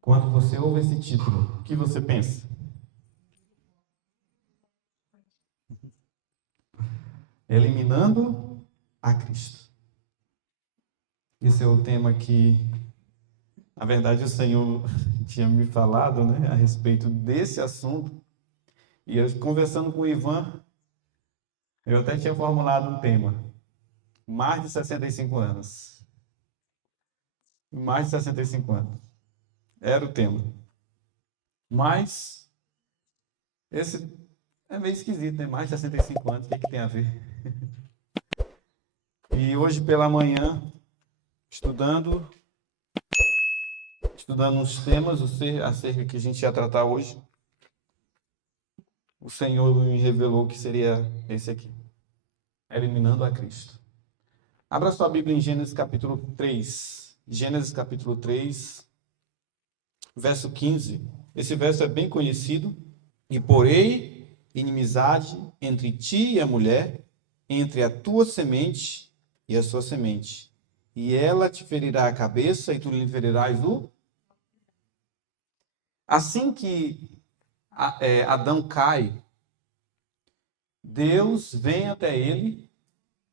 Quando você ouve esse título, o que você pensa? Eliminando a Cristo. Esse é o tema que, na verdade, o Senhor tinha me falado, né, a respeito desse assunto. E eu, conversando com o Ivan, eu até tinha formulado um tema. Mais de 65 anos. Mais de 65 anos. Era o tema. Mas, esse é meio esquisito, né? Mais de 65 anos, o que, que tem a ver? E hoje pela manhã, estudando uns temas acerca que a gente ia tratar hoje, o Senhor me revelou que seria esse aqui, eliminando a Cristo. Abra sua Bíblia em Gênesis capítulo 3. Gênesis capítulo 3, verso 15. Esse verso é bem conhecido. E porei inimizade entre ti e a mulher, entre a tua semente e a sua semente. E ela te ferirá a cabeça e tu lhe ferirás o... Assim que Adão cai, Deus vem até ele,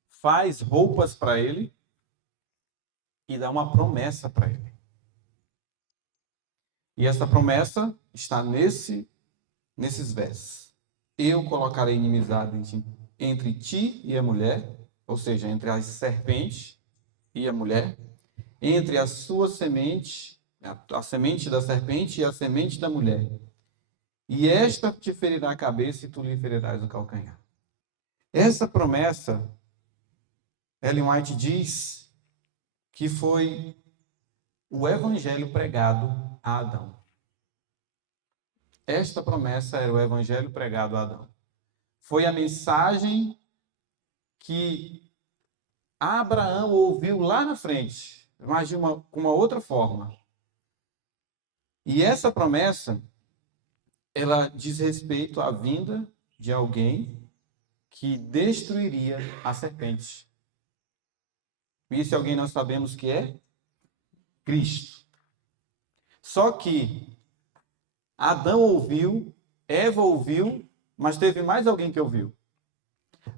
faz roupas para ele e dá uma promessa para ele. E essa promessa está nesses versos. Eu colocarei inimizade entre ti e a mulher, ou seja, entre a serpente e a mulher, entre a sua semente, a semente da serpente e a semente da mulher. E esta te ferirá a cabeça e tu lhe ferirás o calcanhar. Essa promessa, Ellen White diz que foi o evangelho pregado a Adão. Esta promessa era o evangelho pregado a Adão. Foi a mensagem que Abraão ouviu lá na frente, mas com uma outra forma. E essa promessa, ela diz respeito à vinda de alguém que destruiria a serpente. E esse alguém nós sabemos que é Cristo. Só que Adão ouviu, Eva ouviu, mas teve mais alguém que ouviu.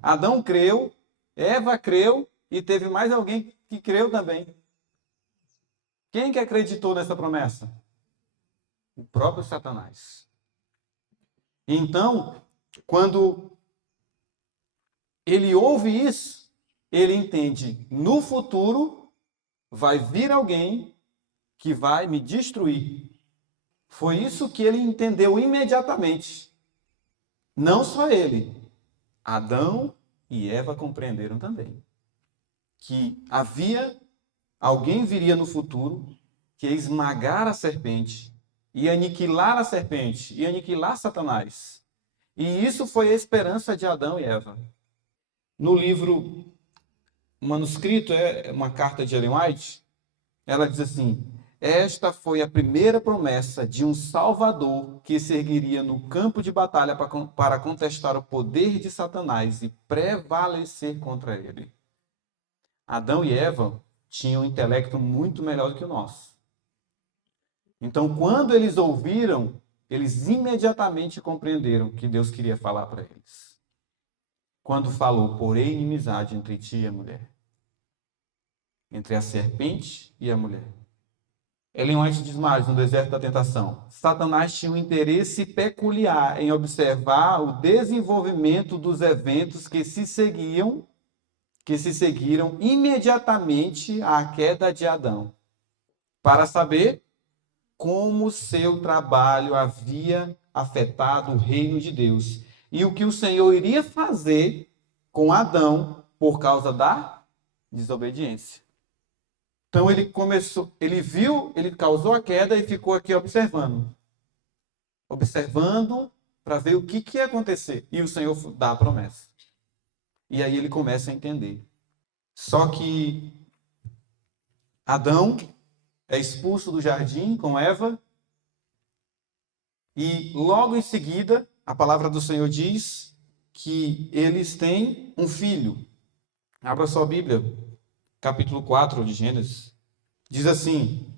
Adão creu, Eva creu e teve mais alguém que creu também. Quem que acreditou nessa promessa? O próprio Satanás. Então, quando ele ouve isso, ele entende, no futuro vai vir alguém que vai me destruir. Foi isso que ele entendeu imediatamente. Não só ele, Adão e Eva compreenderam também que alguém viria no futuro que ia esmagar a serpente, ia aniquilar a serpente, ia aniquilar Satanás. E isso foi a esperança de Adão e Eva. No livro manuscrito, é uma carta de Ellen White, ela diz assim: esta foi a primeira promessa de um Salvador que se ergueria no campo de batalha para contestar o poder de Satanás e prevalecer contra ele. Adão e Eva tinham um intelecto muito melhor do que o nosso. Então, quando eles ouviram, eles imediatamente compreenderam que Deus queria falar para eles. Quando falou, porém, inimizade entre ti e a mulher, entre a serpente e a mulher. Ellen White diz mais no Deserto da Tentação: Satanás tinha um interesse peculiar em observar o desenvolvimento dos eventos que se seguiram imediatamente à queda de Adão, para saber como seu trabalho havia afetado o reino de Deus e o que o Senhor iria fazer com Adão por causa da desobediência. Então ele viu, ele causou a queda e ficou aqui observando para ver o que ia acontecer. E o Senhor dá a promessa. E aí ele começa a entender. Só que Adão é expulso do jardim com Eva, e logo em seguida, a palavra do Senhor diz que eles têm um filho. Abra sua Bíblia, capítulo 4 de Gênesis. Diz assim: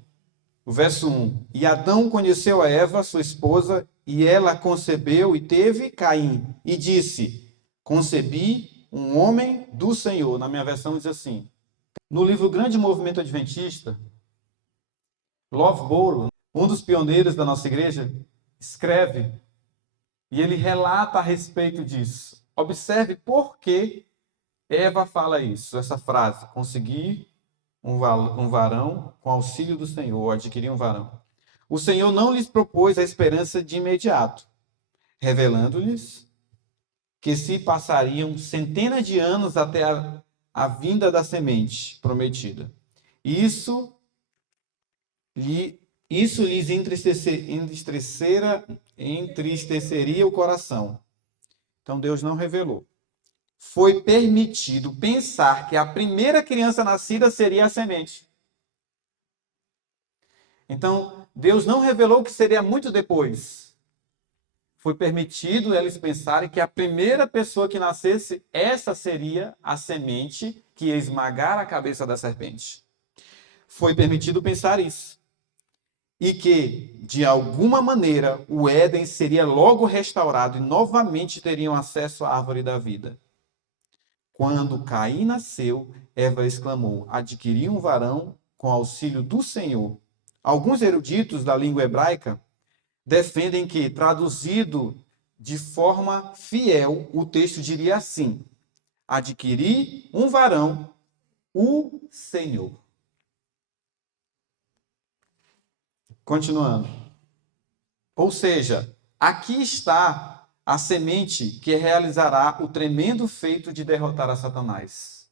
O verso 1. E Adão conheceu a Eva, sua esposa, e ela concebeu e teve Caim. E disse, concebi um homem do Senhor. Na minha versão diz assim. No livro Grande Movimento Adventista, Loughborough, um dos pioneiros da nossa igreja, escreve e ele relata a respeito disso. Observe por que Eva fala isso, essa frase, conseguir um varão com auxílio do Senhor, adquirir um varão. O Senhor não lhes propôs a esperança de imediato, revelando-lhes que se passariam centenas de anos até a vinda da semente prometida. Isso lhes entristeceria o coração. Então Deus não revelou. Foi permitido pensar que a primeira criança nascida seria a semente. Então, Deus não revelou que seria muito depois. Foi permitido eles pensarem que a primeira pessoa que nascesse, essa seria a semente que ia esmagar a cabeça da serpente. Foi permitido pensar isso. E que, de alguma maneira, o Éden seria logo restaurado e novamente teriam acesso à árvore da vida. Quando Caim nasceu, Eva exclamou, adquiri um varão com auxílio do Senhor. Alguns eruditos da língua hebraica defendem que, traduzido de forma fiel, o texto diria assim, adquiri um varão, o Senhor. Continuando. Ou seja, aqui está a semente que realizará o tremendo feito de derrotar a Satanás.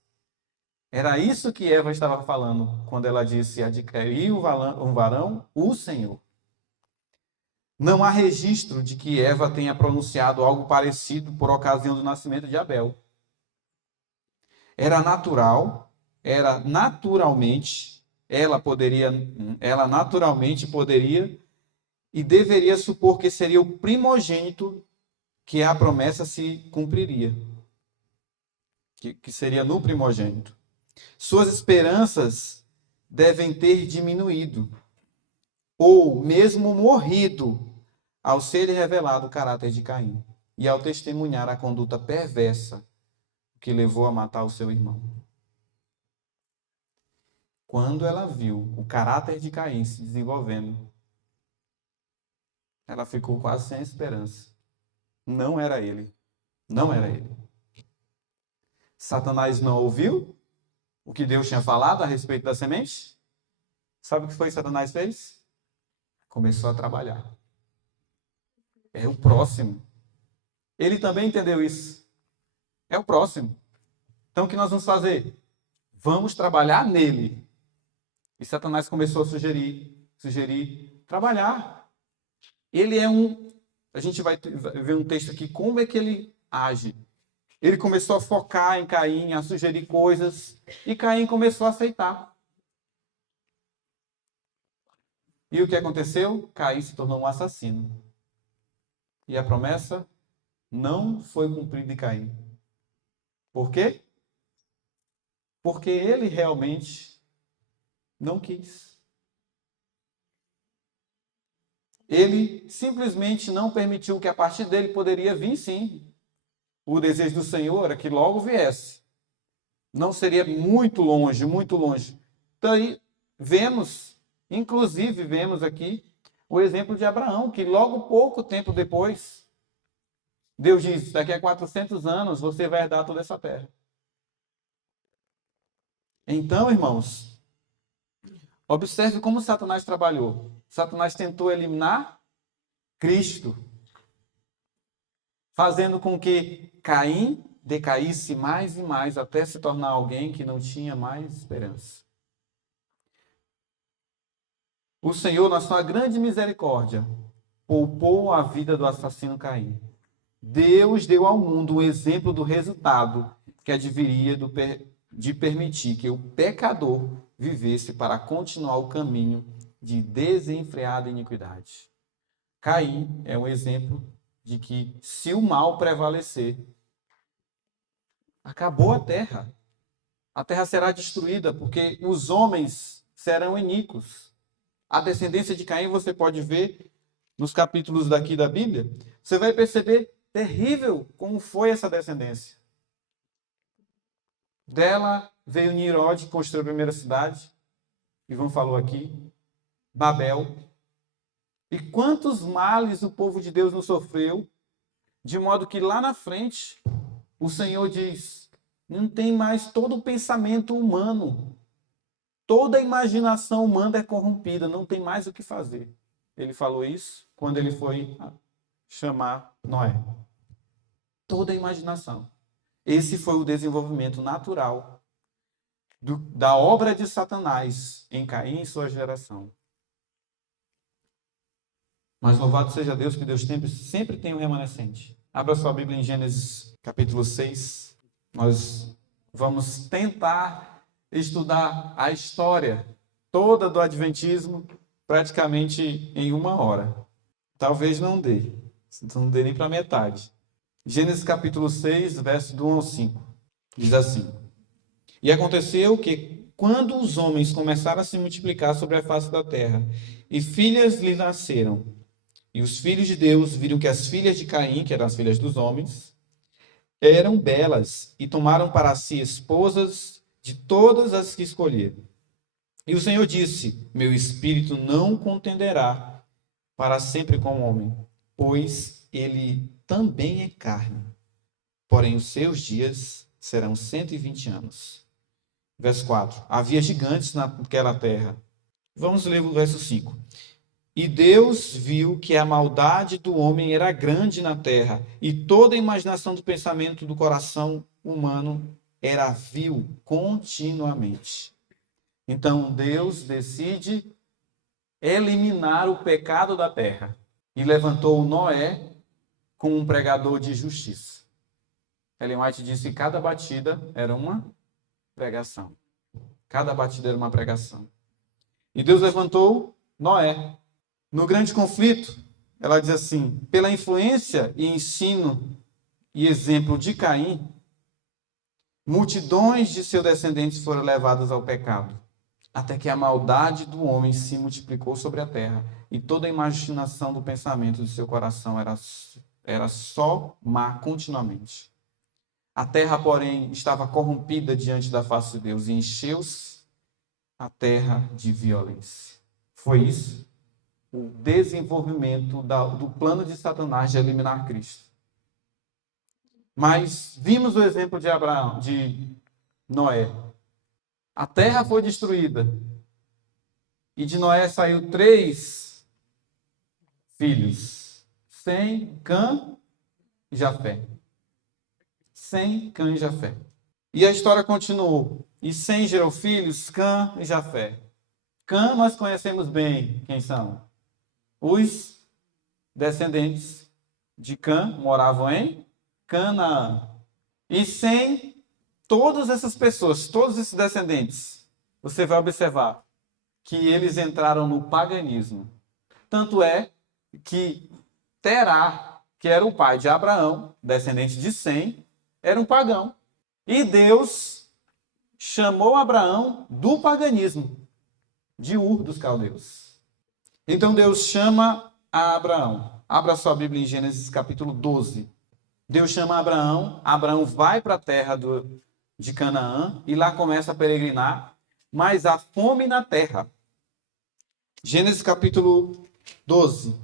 Era isso que Eva estava falando quando ela disse, adquirir um varão, o Senhor. Não há registro de que Eva tenha pronunciado algo parecido por ocasião do nascimento de Abel. Era naturalmente, ela naturalmente poderia e deveria supor que seria o primogênito que a promessa se cumpriria. Que seria no primogênito. Suas esperanças devem ter diminuído, ou mesmo morrido, ao ser revelado o caráter de Caim e ao testemunhar a conduta perversa que levou a matar o seu irmão. Quando ela viu o caráter de Caim se desenvolvendo, ela ficou quase sem esperança. Não era ele. Não era ele. Satanás não ouviu o que Deus tinha falado a respeito da semente? Sabe o que foi que Satanás fez? Começou a trabalhar. É o próximo. Ele também entendeu isso. É o próximo. Então o que nós vamos fazer? Vamos trabalhar nele. E Satanás começou a sugerir trabalhar. Ele é a gente vai ver um texto aqui, como é que ele age. Ele começou a focar em Caim, a sugerir coisas, e Caim começou a aceitar. E o que aconteceu? Caim se tornou um assassino. E a promessa não foi cumprida em Caim. Por quê? Porque ele realmente não quis. Ele simplesmente não permitiu que a partir dele poderia vir, sim. O desejo do Senhor era que logo viesse. Não seria muito longe, muito longe. Então aí inclusive vemos aqui o exemplo de Abraão, que logo pouco tempo depois, Deus diz, daqui a 400 anos você vai herdar toda essa terra. Então, irmãos, observe como Satanás trabalhou. Satanás tentou eliminar Cristo, fazendo com que Caim decaísse mais e mais até se tornar alguém que não tinha mais esperança. O Senhor, na sua grande misericórdia, poupou a vida do assassino Caim. Deus deu ao mundo um exemplo do resultado que adviria de permitir que o pecador vivesse para continuar o caminho de desenfreada iniquidade. Caim é um exemplo de que, se o mal prevalecer, acabou a terra. A terra será destruída porque os homens serão iníquos. a descendência de Caim, você pode ver nos capítulos daqui da Bíblia, você vai perceber terrível como foi essa descendência. Dela veio Nimrod, que construiu a primeira cidade, Ivan falou aqui, Babel. E quantos males o povo de Deus não sofreu, de modo que lá na frente, o Senhor diz, não tem mais todo o pensamento humano, toda a imaginação humana é corrompida, não tem mais o que fazer. Ele falou isso quando ele foi chamar Noé. Toda a imaginação. Esse foi o desenvolvimento natural da obra de Satanás em Caim e sua geração. Mas louvado seja Deus que Deus sempre tem um remanescente. Abra sua Bíblia em Gênesis capítulo 6. Nós vamos tentar estudar a história toda do Adventismo praticamente em 1 hora. Talvez não dê. Não dê nem para metade. Gênesis capítulo 6, verso do 1 ao 5. Diz assim: E aconteceu que, quando os homens começaram a se multiplicar sobre a face da terra, e filhas lhe nasceram, e os filhos de Deus viram que as filhas de Caim, que eram as filhas dos homens, eram belas, e tomaram para si esposas de todas as que escolheram. E o Senhor disse: Meu espírito não contenderá para sempre com o homem, pois ele também é carne. Porém, os seus dias serão 120 anos. Verso 4. Havia gigantes naquela terra. Vamos ler o verso 5. E Deus viu que a maldade do homem era grande na terra, e toda a imaginação do pensamento do coração humano era vil continuamente. Então Deus decide eliminar o pecado da terra e levantou Noé como um pregador de justiça. Ellen White disse que cada batida era uma pregação. Cada batida era uma pregação. E Deus levantou Noé. No grande conflito, ela diz assim: pela influência e ensino e exemplo de Caim, multidões de seus descendentes foram levadas ao pecado, até que a maldade do homem se multiplicou sobre a terra, e toda a imaginação do pensamento de seu coração era só má continuamente. A terra, porém, estava corrompida diante da face de Deus, e encheu-se a terra de violência. Foi isso o desenvolvimento do plano de Satanás de eliminar Cristo. Mas vimos o exemplo de Noé. A terra foi destruída. E de Noé saiu 3 filhos. Sem, Cã e Jafé. Sem, Cã e Jafé. E a história continuou. E Sem gerou filhos, Cã e Jafé. Cã nós conhecemos bem quem são. Os descendentes de Cã moravam em Canaã. E Sem, todas essas pessoas, todos esses descendentes, você vai observar que eles entraram no paganismo. Tanto é que Terá, que era o pai de Abraão, descendente de Sem, era um pagão. E Deus chamou Abraão do paganismo, de Ur dos caldeus. Então Deus chama a Abraão. Abra sua Bíblia em Gênesis capítulo 12. Deus chama Abraão. Abraão vai para a terra de Canaã e lá começa a peregrinar, mas há fome na terra. Gênesis capítulo 12,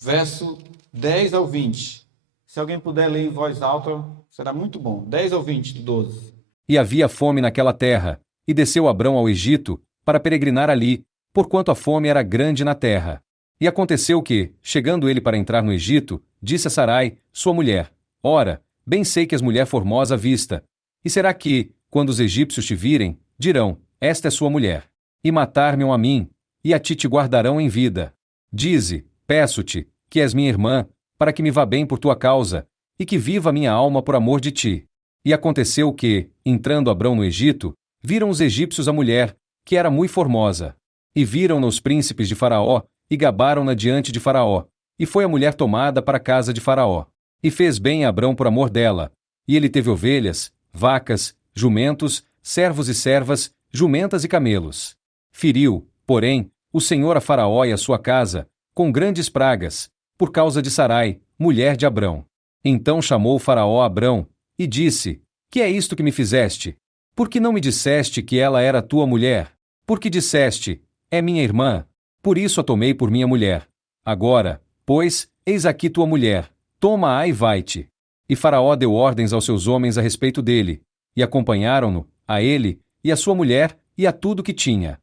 verso 10 ao 20. Se alguém puder ler em voz alta, será muito bom. 10 ao 20 do 12. E havia fome naquela terra, e desceu Abrão ao Egito para peregrinar ali, porquanto a fome era grande na terra. E aconteceu que, chegando ele para entrar no Egito, disse a Sarai, sua mulher: Ora, bem sei que és mulher formosa à vista. E será que, quando os egípcios te virem, dirão: Esta é sua mulher, e matar-me-ão a mim, e a ti te guardarão em vida. Dize, peço-te, que és minha irmã, para que me vá bem por tua causa, e que viva minha alma por amor de ti. E aconteceu que, entrando Abrão no Egito, viram os egípcios a mulher, que era muito formosa. E viram-na os príncipes de Faraó, e gabaram-na diante de Faraó. E foi a mulher tomada para a casa de Faraó. E fez bem a Abrão por amor dela. E ele teve ovelhas, vacas, jumentos, servos e servas, jumentas e camelos. Feriu, porém, o Senhor a Faraó e a sua casa, com grandes pragas, por causa de Sarai, mulher de Abrão. Então chamou Faraó a Abrão, e disse: Que é isto que me fizeste? Por que não me disseste que ela era tua mulher? Porque disseste: É minha irmã, por isso a tomei por minha mulher. Agora, pois, eis aqui tua mulher, toma-a e vai-te. E Faraó deu ordens aos seus homens a respeito dele, e acompanharam-no, a ele, e a sua mulher, e a tudo que tinha.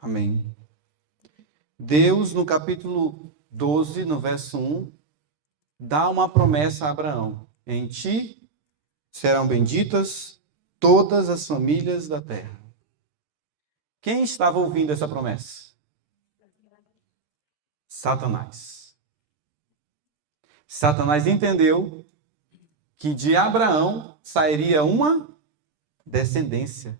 Amém. Deus, no capítulo 12, no verso 1, dá uma promessa a Abraão: em ti serão benditas todas as famílias da terra. Quem estava ouvindo essa promessa? Satanás. Satanás entendeu que de Abraão sairia uma descendência.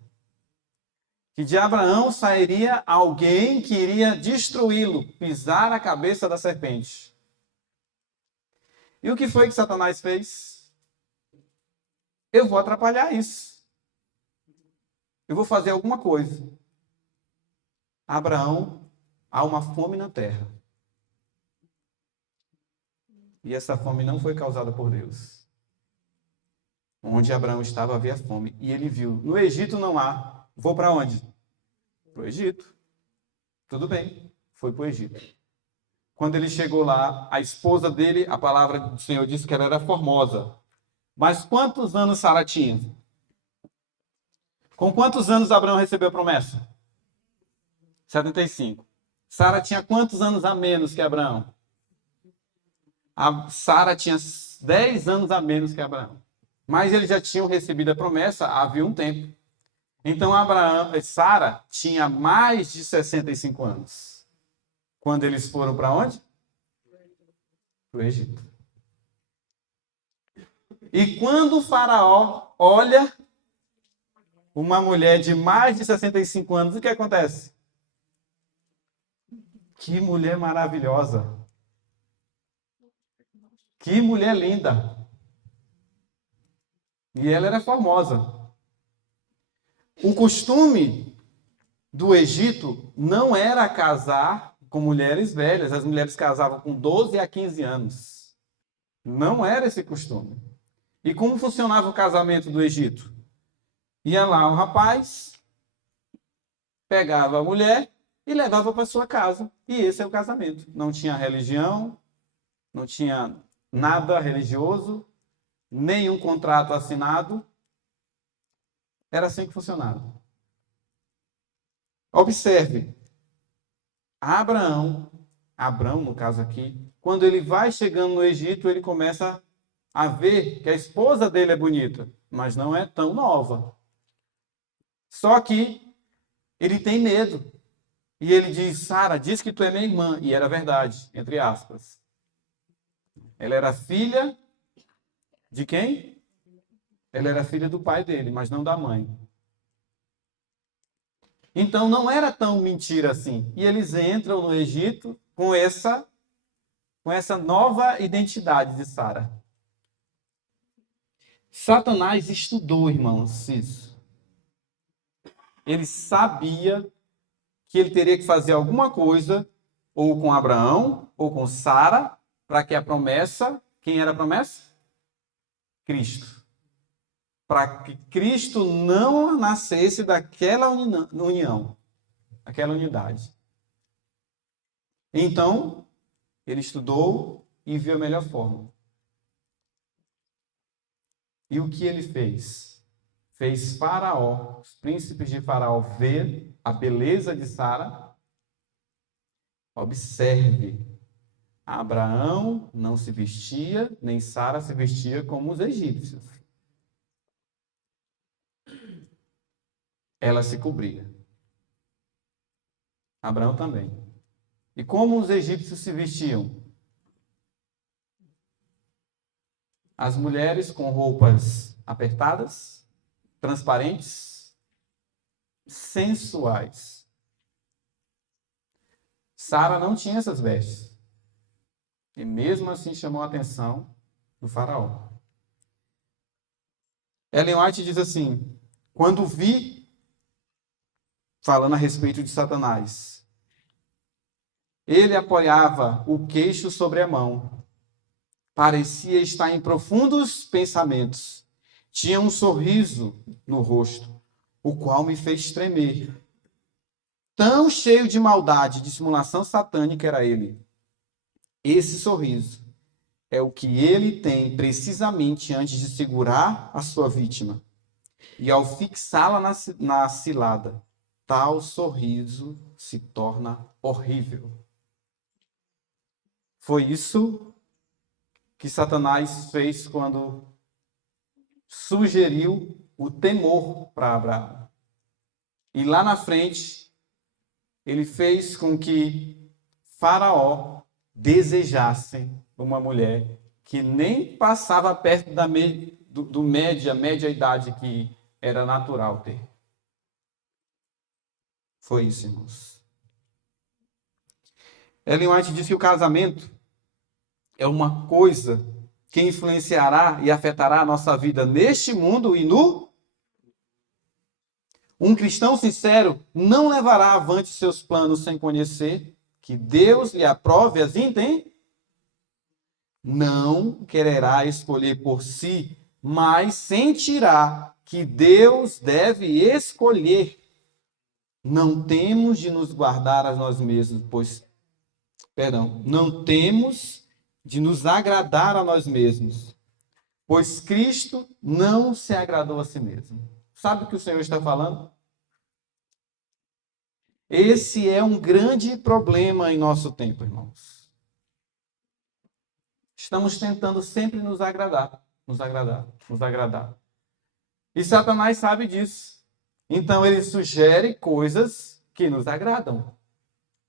Que de Abraão sairia alguém que iria destruí-lo, pisar a cabeça da serpente. E o que foi que Satanás fez? Eu vou atrapalhar isso. Eu vou fazer alguma coisa. Abraão, há uma fome na terra. E essa fome não foi causada por Deus. Onde Abraão estava havia fome. E ele viu, no Egito não há. Vou para onde? Para o Egito. Tudo bem, foi para o Egito. Quando ele chegou lá, a esposa dele, a palavra do Senhor disse que ela era formosa. Mas quantos anos Sara tinha? Com quantos anos Abraão recebeu a promessa? 75. Sara tinha quantos anos a menos que Abraão? A Sara tinha 10 anos a menos que Abraão. Mas eles já tinham recebido a promessa havia um tempo. Então Sara tinha mais de 65 anos. Quando eles foram para onde? Para o Egito. E quando o faraó olha uma mulher de mais de 65 anos, o que acontece? Que mulher maravilhosa. Que mulher linda. E ela era formosa. O costume do Egito não era casar com mulheres velhas. As mulheres casavam com 12 a 15 anos. Não era esse costume. E como funcionava o casamento do Egito? Ia lá um rapaz, pegava a mulher e levava para sua casa. E esse é o casamento. Não tinha religião, não tinha nada religioso, nenhum contrato assinado. Era assim que funcionava. Observe, Abraão, no caso aqui, quando ele vai chegando no Egito, ele começa a ver que a esposa dele é bonita, mas não é tão nova. Só que ele tem medo. E ele diz: Sara, diz que tu é minha irmã. E era verdade, entre aspas. Ela era filha de quem? Ela era filha do pai dele, mas não da mãe. Então não era tão mentira assim. E eles entram no Egito com essa nova identidade de Sara. Satanás estudou, irmãos, isso. Ele sabia que ele teria que fazer alguma coisa, ou com Abraão, ou com Sara, para que a promessa, quem era a promessa? Cristo. Para que Cristo não nascesse daquela união, aquela unidade. Então, ele estudou e viu a melhor forma. E o que ele fez? Fez Faraó, os príncipes de Faraó, ver a beleza de Sara. Observe, Abraão não se vestia, nem Sara se vestia como os egípcios. Ela se cobria. Abraão também. E como os egípcios se vestiam? As mulheres com roupas apertadas, transparentes, sensuais. Sara não tinha essas vestes. E mesmo assim chamou a atenção do faraó. Ellen White diz assim: quando vi, falando a respeito de Satanás, Ele apoiava o queixo sobre a mão. Parecia estar em profundos pensamentos. Tinha um sorriso no rosto, o qual me fez tremer. Tão cheio de maldade e dissimulação satânica era ele. Esse sorriso é o que ele tem precisamente antes de segurar a sua vítima. E ao fixá-la na cilada, tal sorriso se torna horrível. Foi isso que Satanás fez quando sugeriu o temor para Abraão. E lá na frente, ele fez com que Faraó desejasse uma mulher que nem passava perto do média idade que era natural ter. Foi isso, irmãos. Ellen White diz que o casamento é uma coisa que influenciará e afetará a nossa vida neste mundo e no. Um cristão sincero não levará avante seus planos sem conhecer que Deus lhe aprove as intenções. Não quererá escolher por si, mas sentirá que Deus deve escolher. Não temos de nos guardar a nós mesmos, não temos de nos agradar a nós mesmos, pois Cristo não se agradou a si mesmo. Sabe o que o Senhor está falando? Esse é um grande problema em nosso tempo, irmãos. Estamos tentando sempre nos agradar. E Satanás sabe disso. Então ele sugere coisas que nos agradam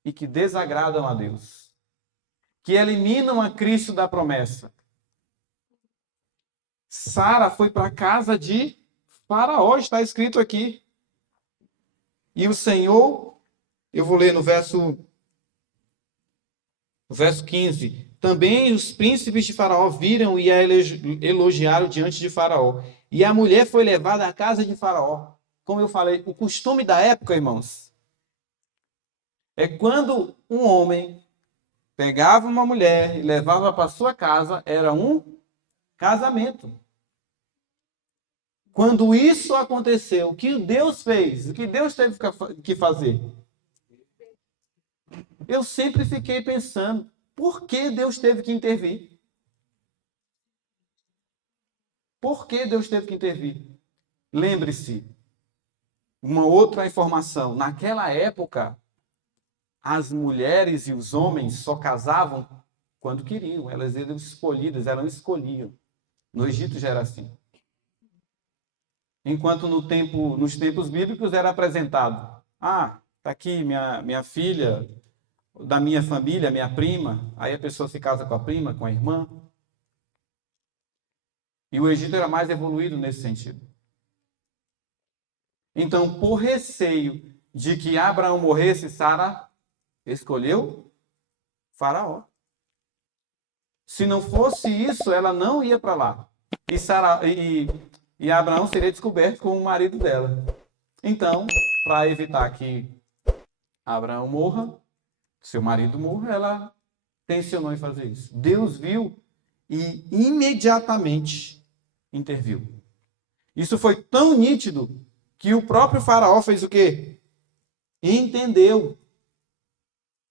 e que desagradam a Deus, que eliminam a Cristo da promessa. Sara foi para a casa de Faraó, está escrito aqui. E o Senhor, eu vou ler no verso 15. Também os príncipes de Faraó viram e a elogiaram diante de Faraó. E a mulher foi levada à casa de Faraó. Como eu falei, o costume da época, irmãos, é quando um homem pegava uma mulher e levava para sua casa, era um casamento. Quando isso aconteceu, o que Deus fez? O que Deus teve que fazer? Eu sempre fiquei pensando, por que Deus teve que intervir? Por que Deus teve que intervir? Lembre-se, uma outra informação. Naquela época, as mulheres e os homens só casavam quando queriam. Elas eram escolhidas, elas escolhiam. No Egito já era assim. Enquanto nos tempos bíblicos era apresentado. Ah, está aqui minha filha, da minha família, minha prima. Aí a pessoa se casa com a prima, com a irmã. E o Egito era mais evoluído nesse sentido. Então, por receio de que Abraão morresse, Sara escolheu Faraó. Se não fosse isso, ela não ia para lá. E Abraão seria descoberto como o marido dela. Então, para evitar que Abraão morra, seu marido morra, ela tensionou em fazer isso. Deus viu e imediatamente interviu. Isso foi tão nítido que o próprio Faraó fez o quê? Entendeu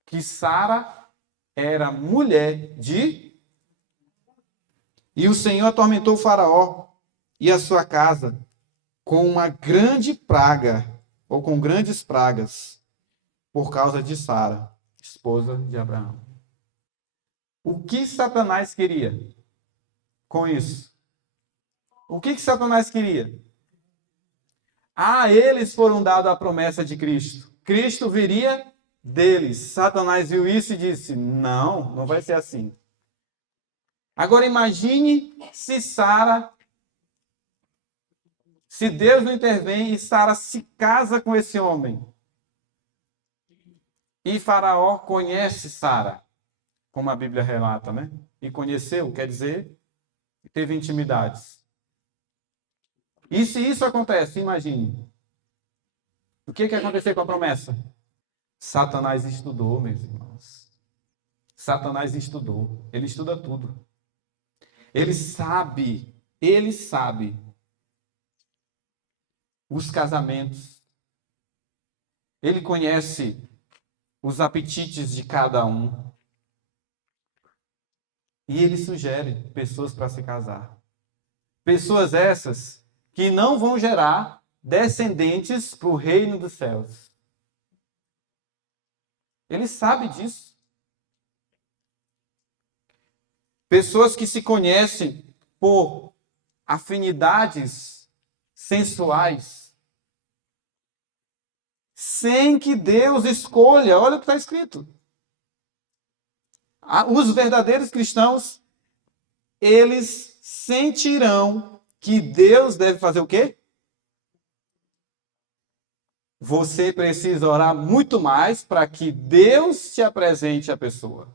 que Sara era mulher de... E o Senhor atormentou o Faraó e a sua casa com uma grande praga, ou com grandes pragas, por causa de Sara, esposa de Abraão. O que Satanás queria com isso? O que Satanás queria? A eles foram dadas a promessa de Cristo. Cristo viria deles. Satanás viu isso e disse, não vai ser assim. Agora imagine se Deus não intervém e Sara se casa com esse homem. E Faraó conhece Sara, como a Bíblia relata, né? E conheceu, quer dizer, teve intimidades. E se isso acontece, imagine. O que ia acontecer com a promessa? Satanás estudou, meus irmãos. Satanás estudou. Ele estuda tudo. Ele sabe os casamentos. Ele conhece os apetites de cada um. E ele sugere pessoas para se casar. Pessoas essas que não vão gerar descendentes para o reino dos céus. Ele sabe disso. Pessoas que se conhecem por afinidades sensuais, sem que Deus escolha. Olha o que está escrito. Os verdadeiros cristãos, eles sentirão que Deus deve fazer o quê? Você precisa orar muito mais para que Deus te apresente a pessoa.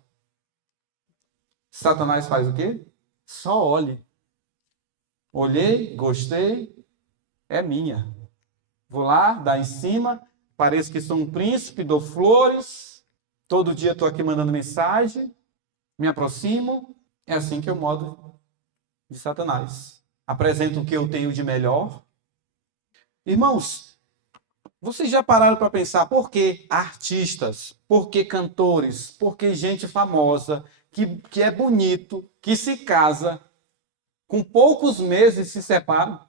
Satanás faz o quê? Só olhe. Olhei, gostei, é minha. Vou lá, dar em cima, pareço que sou um príncipe, dou flores, todo dia estou aqui mandando mensagem, me aproximo. É assim que é o modo de Satanás. Apresento o que eu tenho de melhor. Irmãos, vocês já pararam para pensar por que artistas, por que cantores, por que gente famosa, que é bonito, que se casa, com poucos meses se separam?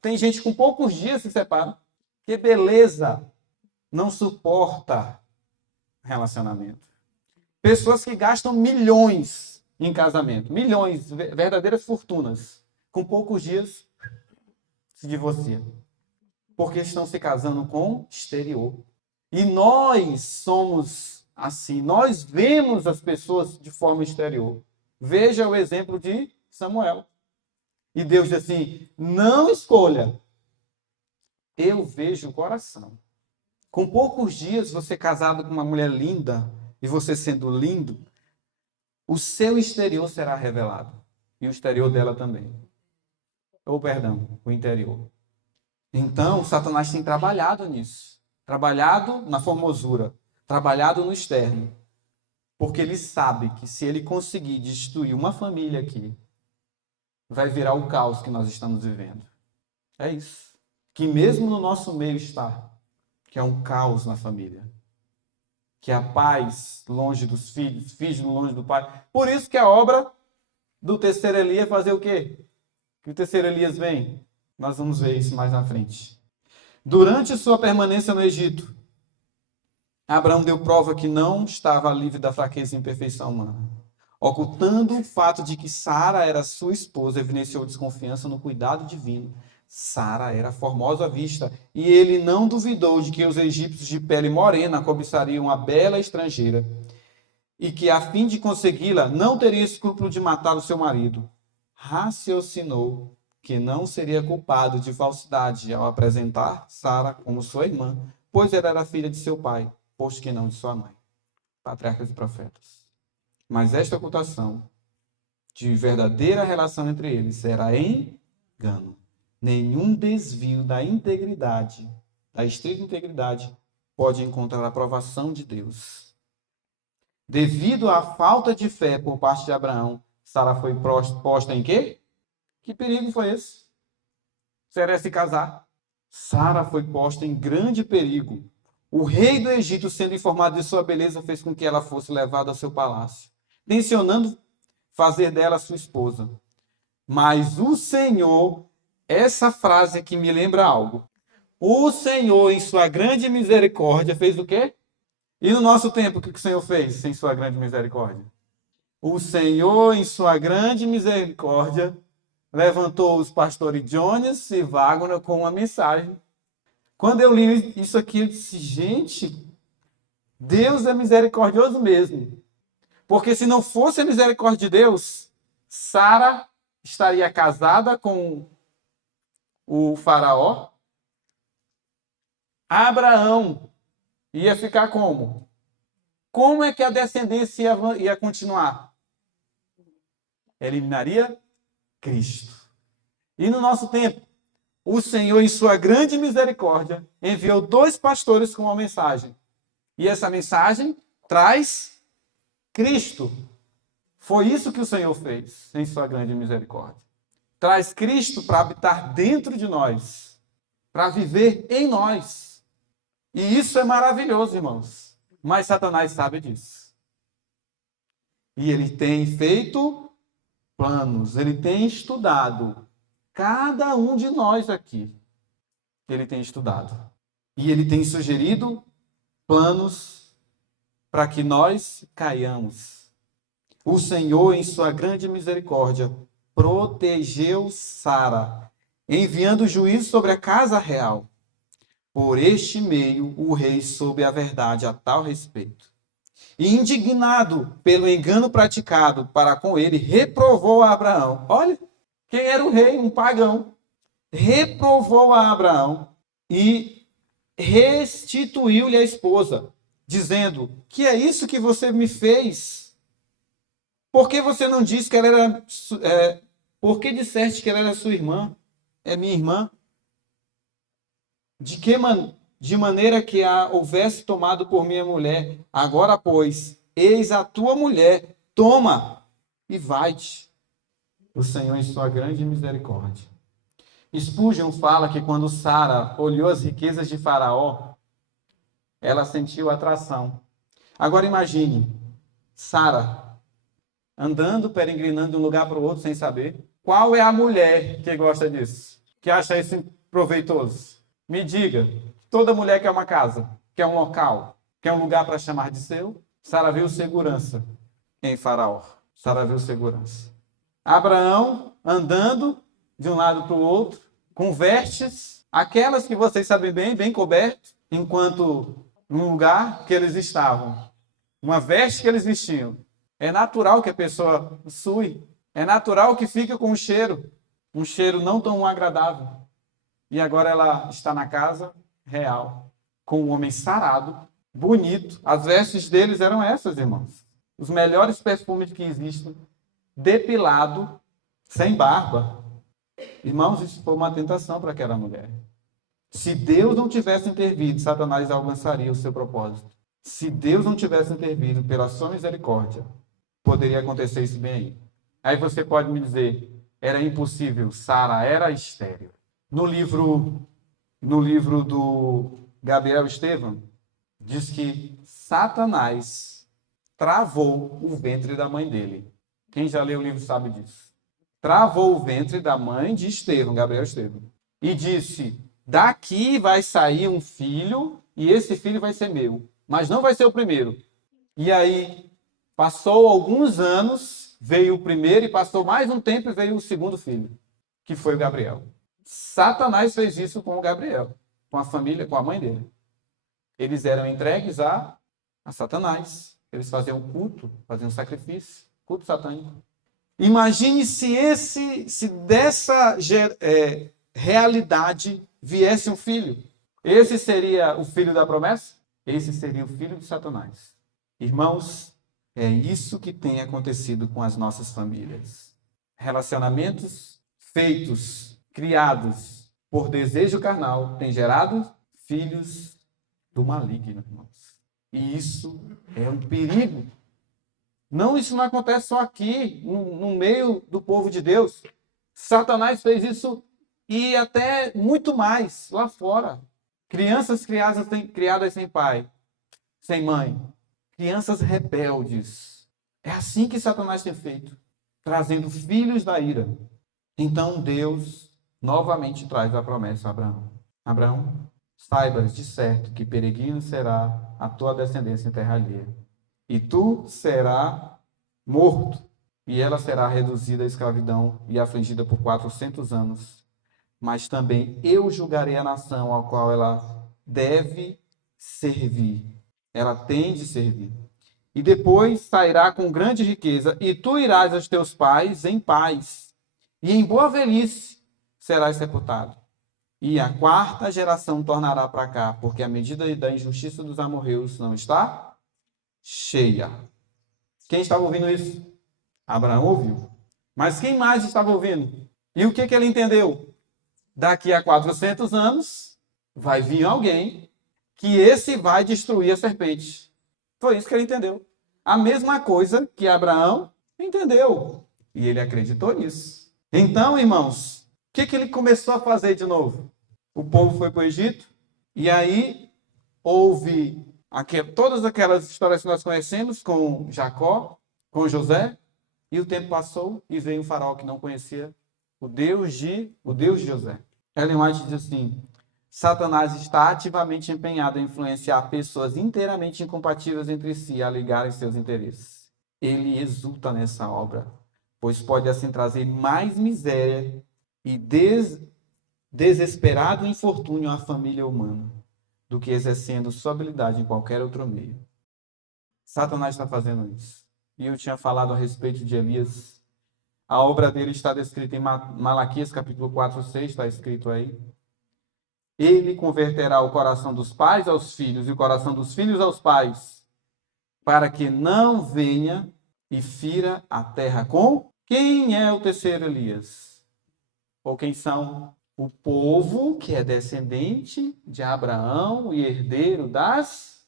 Tem gente com poucos dias se separa. Que beleza! Não suporta relacionamento. Pessoas que gastam milhões em casamento. Milhões, verdadeiras fortunas. Com poucos dias se divorciam. Porque estão se casando com exterior. E nós somos assim. Nós vemos as pessoas de forma exterior. Veja o exemplo de Samuel. E Deus diz assim, não escolha. Eu vejo o coração. Com poucos dias, você casado com uma mulher linda, e você sendo lindo, o seu exterior será revelado. E o exterior dela também. Ou, perdão, o interior. Então, Satanás tem trabalhado nisso. Trabalhado na formosura. Trabalhado no externo. Porque ele sabe que se ele conseguir destruir uma família aqui, vai virar o caos que nós estamos vivendo. É isso. Que mesmo no nosso meio está. Que é um caos na família. Que a paz longe dos filhos, filhos longe do pai. Por isso que a obra do terceiro Elias é fazer o quê? Que o terceiro Elias vem. Nós vamos ver isso mais na frente. Durante sua permanência no Egito, Abraão deu prova que não estava livre da fraqueza e imperfeição humana. Ocultando o fato de que Sara era sua esposa, evidenciou desconfiança no cuidado divino. Sara era formosa à vista, e ele não duvidou de que os egípcios de pele morena cobiçariam a bela estrangeira, e que, a fim de consegui-la, não teria escrúpulo de matar o seu marido. Raciocinou que não seria culpado de falsidade ao apresentar Sara como sua irmã, pois ela era filha de seu pai, posto que não de sua mãe. Patriarcas e profetas. Mas esta ocultação de verdadeira relação entre eles era engano. Nenhum desvio da integridade, da estrita integridade, pode encontrar a aprovação de Deus. Devido à falta de fé por parte de Abraão, Sara foi posta em quê? Que perigo foi esse? Será se casar? Sara foi posta em grande perigo. O rei do Egito, sendo informado de sua beleza, fez com que ela fosse levada ao seu palácio, tensionando fazer dela sua esposa. Mas o Senhor, essa frase aqui me lembra algo. O Senhor, em sua grande misericórdia, fez o quê? E no nosso tempo, o que o Senhor fez em sua grande misericórdia? O Senhor, em sua grande misericórdia, levantou os pastores Jones e Wagner com uma mensagem. Quando eu li isso aqui, eu disse, gente, Deus é misericordioso mesmo. Porque se não fosse a misericórdia de Deus, Sara estaria casada com o faraó. Abraão ia ficar como? Como é que a descendência ia continuar? Eliminaria Cristo. E no nosso tempo, o Senhor, em sua grande misericórdia, enviou 2 pastores com uma mensagem. E essa mensagem traz Cristo. Foi isso que o Senhor fez em sua grande misericórdia. Traz Cristo para habitar dentro de nós, para viver em nós. E isso é maravilhoso, irmãos. Mas Satanás sabe disso. E ele tem feito planos, ele tem estudado. Cada um de nós aqui, ele tem estudado. E ele tem sugerido planos para que nós caiamos. O Senhor, em sua grande misericórdia, protegeu Sara, enviando juízo sobre a casa real. Por este meio, o rei soube a verdade a tal respeito. E indignado pelo engano praticado para com ele, reprovou a Abraão. Olha, quem era o rei? Um pagão. Reprovou a Abraão e restituiu-lhe a esposa, dizendo: que é isso que você me fez? Por que você não disse que ela era... por que disseste que ela era sua irmã? É minha irmã? De maneira que a houvesse tomado por minha mulher. Agora, pois, eis a tua mulher, toma e vai-te. O Senhor em sua grande misericórdia. Spurgeon fala que quando Sara olhou as riquezas de Faraó, ela sentiu atração. Agora imagine, Sara andando, peregrinando de um lugar para o outro sem saber. Qual é a mulher que gosta disso? Que acha isso proveitoso? Me diga, toda mulher quer uma casa, quer um local, quer um lugar para chamar de seu. Sara viu segurança em Faraó. Sara viu segurança. Abraão andando de um lado para o outro, com vestes, aquelas que vocês sabem bem, bem cobertas, enquanto no lugar que eles estavam, uma veste que eles vestiam. É natural que a pessoa sue, é natural que fique com um cheiro não tão agradável. E agora ela está na casa real, com um homem sarado, bonito. As vestes deles eram essas, irmãos. Os melhores perfumes que existem, depilado, sem barba. Irmãos, isso foi uma tentação para aquela mulher. Se Deus não tivesse intervido, Satanás alcançaria o seu propósito. Se Deus não tivesse intervido pela sua misericórdia, poderia acontecer isso bem aí. Aí você pode me dizer, era impossível, Sara era estéril. No livro do Gabriel Estevam, diz que Satanás travou o ventre da mãe dele. Quem já leu o livro sabe disso. Travou o ventre da mãe de Estevão, Gabriel Estevam. E disse, daqui vai sair um filho e esse filho vai ser meu. Mas não vai ser o primeiro. E aí, passou alguns anos, veio o primeiro e passou mais um tempo e veio o segundo filho, que foi o Gabriel. Satanás fez isso com o Gabriel, com a família, com a mãe dele. Eles eram entregues a Satanás. Eles faziam culto, faziam sacrifício, culto satânico. Imagine se dessa realidade viesse um filho. Esse seria o filho da promessa? Esse seria o filho de Satanás. Irmãos, é isso que tem acontecido com as nossas famílias. Relacionamentos feitos, criados por desejo carnal, têm gerado filhos do maligno, irmãos. E isso é um perigo. Não, isso não acontece só aqui, no meio do povo de Deus. Satanás fez isso e até muito mais lá fora. Crianças criadas sem pai, sem mãe. Crianças rebeldes. É assim que Satanás tem feito, trazendo filhos da ira. Então Deus novamente traz a promessa a Abraão. Abraão, saibas de certo que peregrino será a tua descendência em terra alheia. E tu será morto, e ela será reduzida à escravidão e afligida por 400 anos. Mas também eu julgarei a nação ao qual ela deve servir. Ela tem de servir. E depois sairá com grande riqueza, e tu irás aos teus pais em paz, e em boa velhice serás sepultado. E a quarta geração tornará para cá, porque a medida da injustiça dos amorreus não está cheia. Quem estava ouvindo isso? Abraão ouviu. Mas quem mais estava ouvindo? E o que ele entendeu? Daqui a 400 anos, vai vir alguém que esse vai destruir a serpente. Foi isso que ele entendeu. a mesma coisa que Abraão entendeu. E ele acreditou nisso. Então, irmãos, o que ele começou a fazer de novo? O povo foi para o Egito, e aí houve todas aquelas histórias que nós conhecemos com Jacó, com José, e o tempo passou e veio um faraó que não conhecia o Deus de José. Ellen White diz assim: Satanás está ativamente empenhado em influenciar pessoas inteiramente incompatíveis entre si a ligarem seus interesses. Ele exulta nessa obra, pois pode assim trazer mais miséria e desesperado infortúnio à família humana do que exercendo sua habilidade em qualquer outro meio. Satanás está fazendo isso. E eu tinha falado a respeito de Elias. A obra dele está descrita em Malaquias, capítulo 4, 6, está escrito aí. Ele converterá o coração dos pais aos filhos e o coração dos filhos aos pais, para que não venha e fira a terra com... Quem é o terceiro Elias? Ou quem são? O povo que é descendente de Abraão e herdeiro das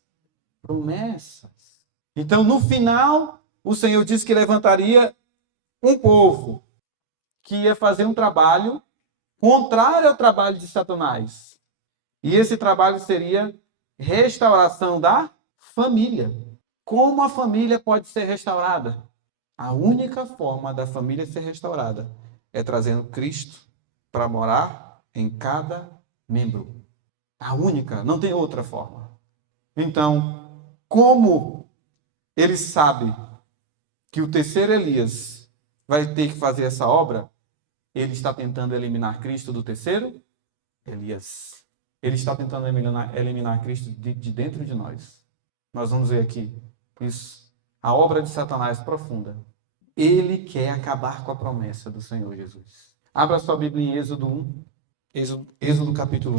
promessas. Então, no final, o Senhor disse que levantaria um povo que ia fazer um trabalho contrário ao trabalho de Satanás. E esse trabalho seria restauração da família. Como a família pode ser restaurada? A única forma da família ser restaurada é trazendo Cristo para morar em cada membro. A única, não tem outra forma. Então, como ele sabe que o terceiro Elias vai ter que fazer essa obra, ele está tentando eliminar Cristo do terceiro Elias. Ele está tentando eliminar Cristo de dentro de nós. Nós vamos ver aqui isso. A obra de Satanás profunda. Ele quer acabar com a promessa do Senhor Jesus. Abra sua Bíblia em Êxodo 1. Êxodo capítulo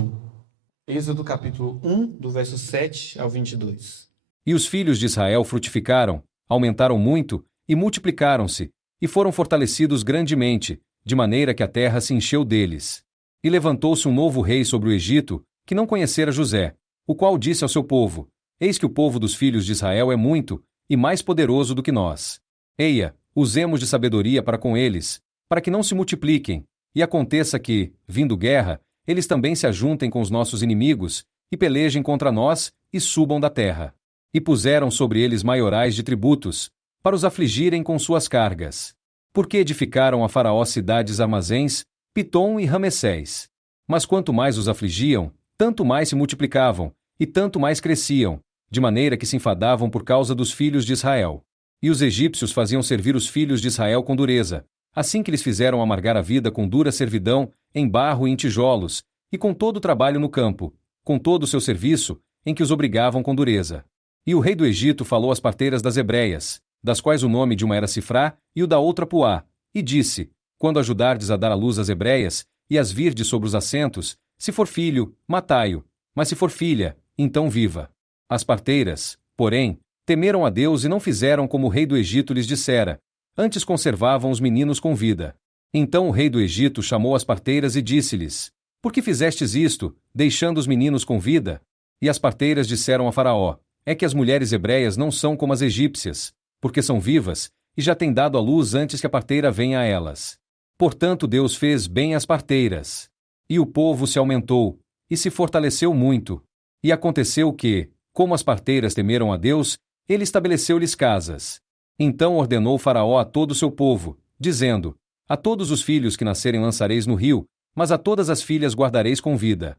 1. Êxodo capítulo 1, do verso 7 ao 22. E os filhos de Israel frutificaram, aumentaram muito e multiplicaram-se, e foram fortalecidos grandemente, de maneira que a terra se encheu deles. E levantou-se um novo rei sobre o Egito, que não conhecera José, o qual disse ao seu povo: Eis que o povo dos filhos de Israel é muito e mais poderoso do que nós. Eia, usemos de sabedoria para com eles, para que não se multipliquem, e aconteça que, vindo guerra, eles também se ajuntem com os nossos inimigos, e pelejem contra nós, e subam da terra. E puseram sobre eles maiorais de tributos, para os afligirem com suas cargas. Porque edificaram a Faraó cidades armazéns, Pitom e Ramessés. Mas quanto mais os afligiam, tanto mais se multiplicavam, e tanto mais cresciam, de maneira que se enfadavam por causa dos filhos de Israel. E os egípcios faziam servir os filhos de Israel com dureza, assim que lhes fizeram amargar a vida com dura servidão, em barro e em tijolos, e com todo o trabalho no campo, com todo o seu serviço, em que os obrigavam com dureza. E o rei do Egito falou às parteiras das hebreias, das quais o nome de uma era Sifrá e o da outra Puá, e disse: Quando ajudardes a dar à luz as hebreias, e as virdes sobre os assentos, se for filho, matai-o, mas se for filha, então viva. As parteiras, porém, temeram a Deus e não fizeram como o rei do Egito lhes dissera, antes conservavam os meninos com vida. Então o rei do Egito chamou as parteiras e disse-lhes: Por que fizestes isto, deixando os meninos com vida? E as parteiras disseram a Faraó: É que as mulheres hebreias não são como as egípcias, porque são vivas, e já têm dado à luz antes que a parteira venha a elas. Portanto Deus fez bem às parteiras. E o povo se aumentou, e se fortaleceu muito. E aconteceu que, como as parteiras temeram a Deus, ele estabeleceu-lhes casas. Então ordenou Faraó a todo o seu povo, dizendo: A todos os filhos que nascerem lançareis no rio, mas a todas as filhas guardareis com vida.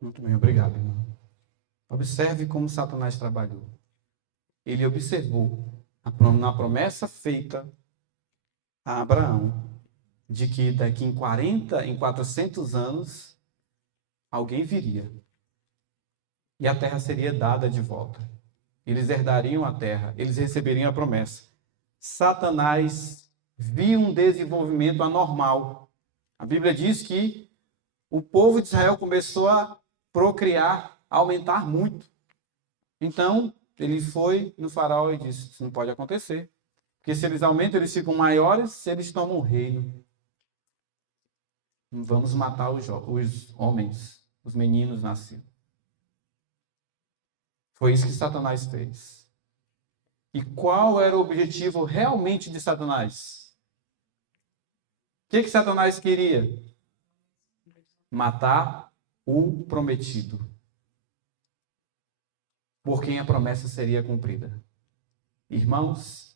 Muito bem, obrigado, irmão. Observe como Satanás trabalhou. Ele observou na promessa feita a Abraão de que daqui em 400 anos, alguém viria e a terra seria dada de volta. Eles herdariam a terra, eles receberiam a promessa. Satanás viu um desenvolvimento anormal. A Bíblia diz que o povo de Israel começou a procriar, a aumentar muito. Então, ele foi no faraó e disse: Isso não pode acontecer. Porque se eles aumentam, eles ficam maiores, eles tomam o reino. Vamos matar os homens, os meninos nascidos. Foi isso que Satanás fez. E qual era o objetivo realmente de Satanás? O que Satanás queria? Matar o prometido, por quem a promessa seria cumprida. Irmãos,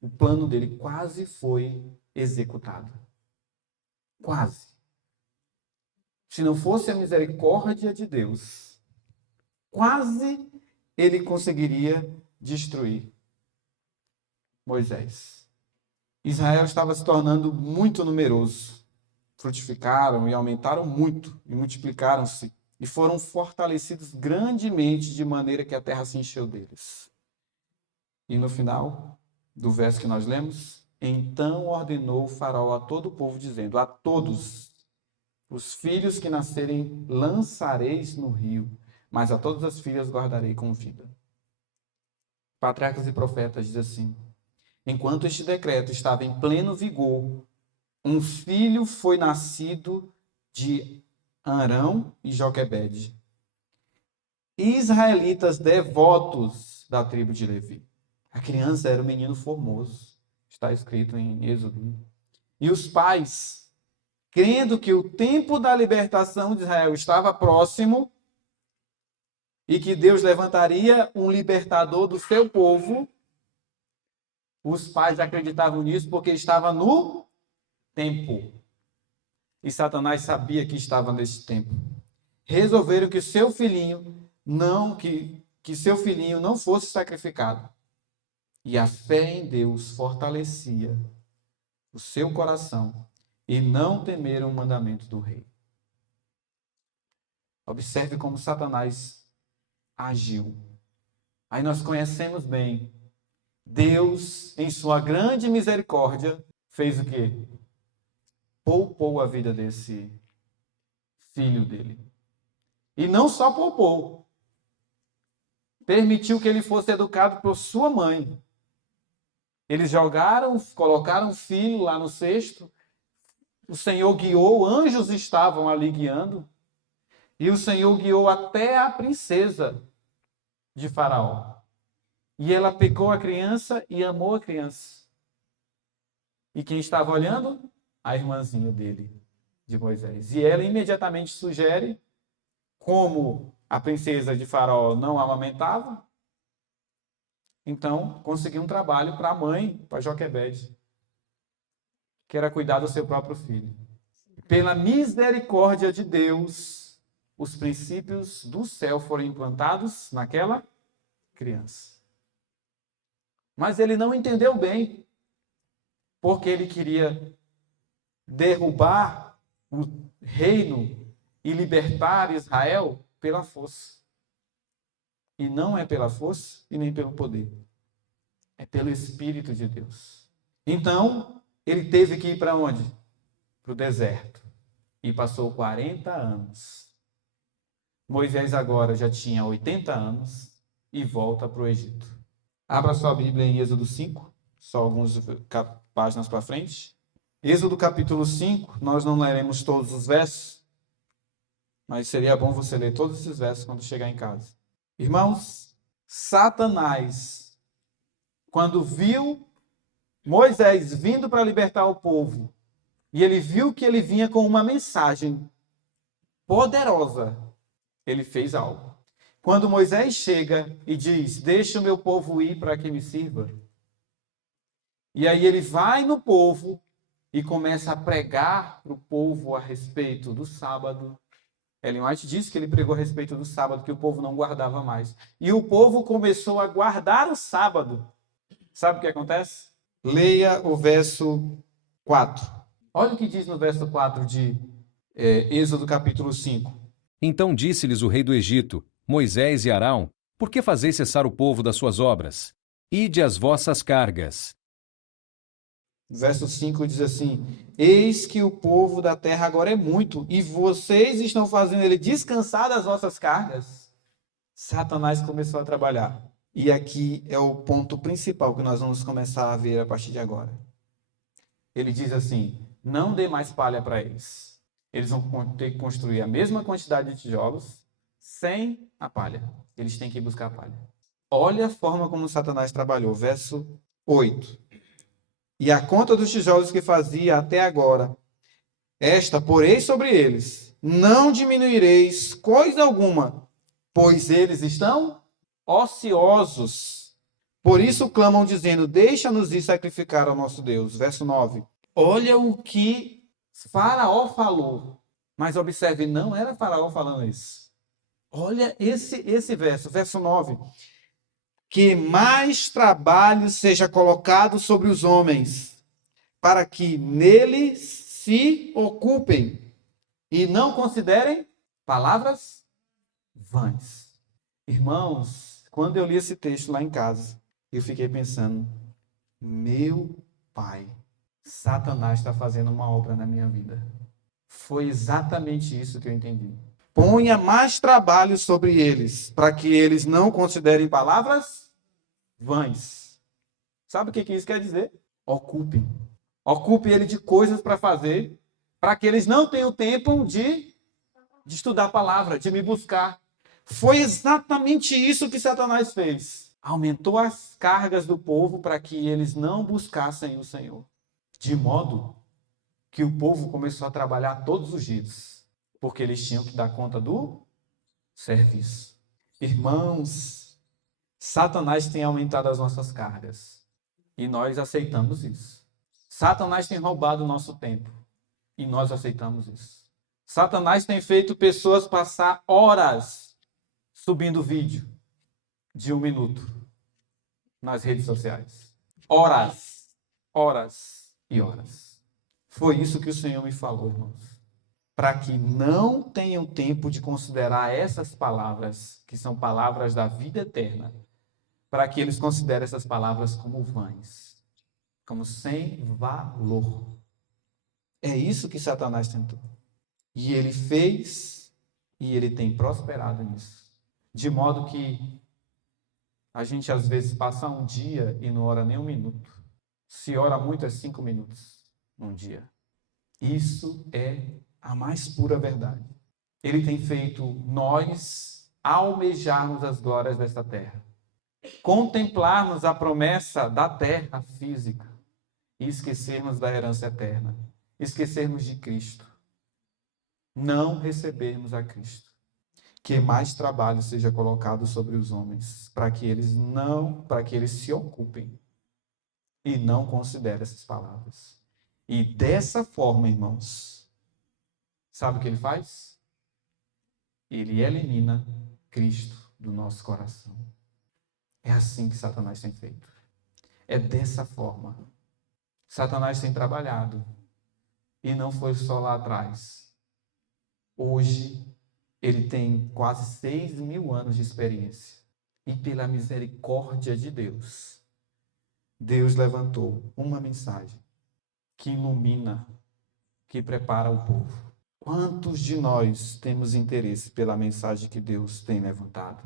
o plano dele quase foi executado. Quase. Se não fosse a misericórdia de Deus, quase ele conseguiria destruir Moisés. Israel estava se tornando muito numeroso. Frutificaram e aumentaram muito, e multiplicaram-se, e foram fortalecidos grandemente, de maneira que a terra se encheu deles. E no final do verso que nós lemos, então ordenou o faraó a todo o povo, dizendo: a todos os filhos que nascerem lançareis no rio, mas a todas as filhas guardarei com vida. Patriarcas e Profetas diz assim: enquanto este decreto estava em pleno vigor, um filho foi nascido de Arão e Joquebede, israelitas devotos da tribo de Levi. A criança era um menino formoso, está escrito em Êxodo. E os pais, crendo que o tempo da libertação de Israel estava próximo e que Deus levantaria um libertador do seu povo, os pais acreditavam nisso porque estava no tempo. E Satanás sabia que estava nesse tempo. Resolveram que seu filhinho seu filhinho não fosse sacrificado. E a fé em Deus fortalecia o seu coração e não temeram o mandamento do rei. Observe como Satanás agiu. Aí nós conhecemos bem. Deus, em sua grande misericórdia, fez o quê? Poupou a vida desse filho dele. E não só poupou, permitiu que ele fosse educado por sua mãe. Eles colocaram o filho lá no cesto, o Senhor guiou, anjos estavam ali guiando, e o Senhor guiou até a princesa de Faraó. E ela pegou a criança e amou a criança. E quem estava olhando? A irmãzinha dele, de Moisés. E ela imediatamente sugere, como a princesa de Faraó não amamentava, então conseguiu um trabalho para a mãe, para Joquebede, que era cuidar do seu próprio filho. Pela misericórdia de Deus, os princípios do céu foram implantados naquela criança. Mas ele não entendeu bem, porque ele queria derrubar o reino e libertar Israel pela força. E não é pela força e nem pelo poder. É pelo Espírito de Deus. Então, ele teve que ir para onde? Para o deserto. E passou 40 anos. Moisés agora já tinha 80 anos e volta para o Egito. Abra sua Bíblia em Êxodo 5, só algumas páginas para frente. Êxodo capítulo 5, nós não leremos todos os versos, mas seria bom você ler todos esses versos quando chegar em casa. Irmãos, Satanás, quando viu Moisés vindo para libertar o povo, e ele viu que ele vinha com uma mensagem poderosa, ele fez algo. Quando Moisés chega e diz: deixa o meu povo ir para que me sirva. E aí ele vai no povo e começa a pregar para o povo a respeito do sábado. Ellen White disse que ele pregou a respeito do sábado, que o povo não guardava mais. E o povo começou a guardar o sábado. Sabe o que acontece? Leia o verso 4. Olha o que diz no verso 4 de Êxodo capítulo 5. Então disse-lhes o rei do Egito, Moisés e Arão: por que fazeis cessar o povo das suas obras? Ide as vossas cargas. Verso 5 diz assim: eis que o povo da terra agora é muito, e vocês estão fazendo ele descansar das vossas cargas. Satanás começou a trabalhar. E aqui é o ponto principal que nós vamos começar a ver a partir de agora. Ele diz assim: não dê mais palha para eles. Eles vão ter que construir a mesma quantidade de tijolos, sem a palha. Eles têm que ir buscar a palha. Olha a forma como Satanás trabalhou. Verso 8. E a conta dos tijolos que fazia até agora, esta porei sobre eles. Não diminuireis coisa alguma, pois eles estão ociosos. Por isso clamam, dizendo: deixa-nos ir sacrificar ao nosso Deus. Verso 9. Olha o que Faraó falou. Mas observe, não era Faraó falando isso. Olha esse verso 9. Que mais trabalho seja colocado sobre os homens, para que neles se ocupem e não considerem palavras vãs. Irmãos, quando eu li esse texto lá em casa, eu fiquei pensando, meu pai, Satanás está fazendo uma obra na minha vida. Foi exatamente isso que eu entendi. Ponha mais trabalho sobre eles, para que eles não considerem palavras vãs. Sabe o que isso quer dizer? Ocupem. Ocupe ele de coisas para fazer, para que eles não tenham tempo de estudar a palavra, de me buscar. Foi exatamente isso que Satanás fez. Aumentou as cargas do povo para que eles não buscassem o Senhor. De modo que o povo começou a trabalhar todos os dias, porque eles tinham que dar conta do serviço. Irmãos, Satanás tem aumentado as nossas cargas e nós aceitamos isso. Satanás tem roubado o nosso tempo e nós aceitamos isso. Satanás tem feito pessoas passar horas subindo vídeo de 1 minuto nas redes sociais. Horas, horas e horas. Foi isso que o Senhor me falou, irmãos. Para que não tenham tempo de considerar essas palavras, que são palavras da vida eterna, para que eles considerem essas palavras como vãs, como sem valor. É isso que Satanás tentou. E ele fez, e ele tem prosperado nisso. De modo que a gente às vezes passa um dia e não ora nem 1 minuto. Se ora muito é 5 minutos num dia. Isso é a mais pura verdade. Ele tem feito nós almejarmos as glórias desta terra. Contemplarmos a promessa da terra física e esquecermos da herança eterna. Esquecermos de Cristo. Não recebermos a Cristo. Que mais trabalho seja colocado sobre os homens, para que eles se ocupem e não considerem essas palavras. E dessa forma, irmãos, sabe o que ele faz? Ele elimina Cristo do nosso coração. É assim que Satanás tem feito. É dessa forma. Satanás tem trabalhado. E não foi só lá atrás. Hoje, ele tem quase 6.000 anos de experiência. E pela misericórdia de Deus, Deus levantou uma mensagem que ilumina, que prepara o povo. Quantos de nós temos interesse pela mensagem que Deus tem levantado?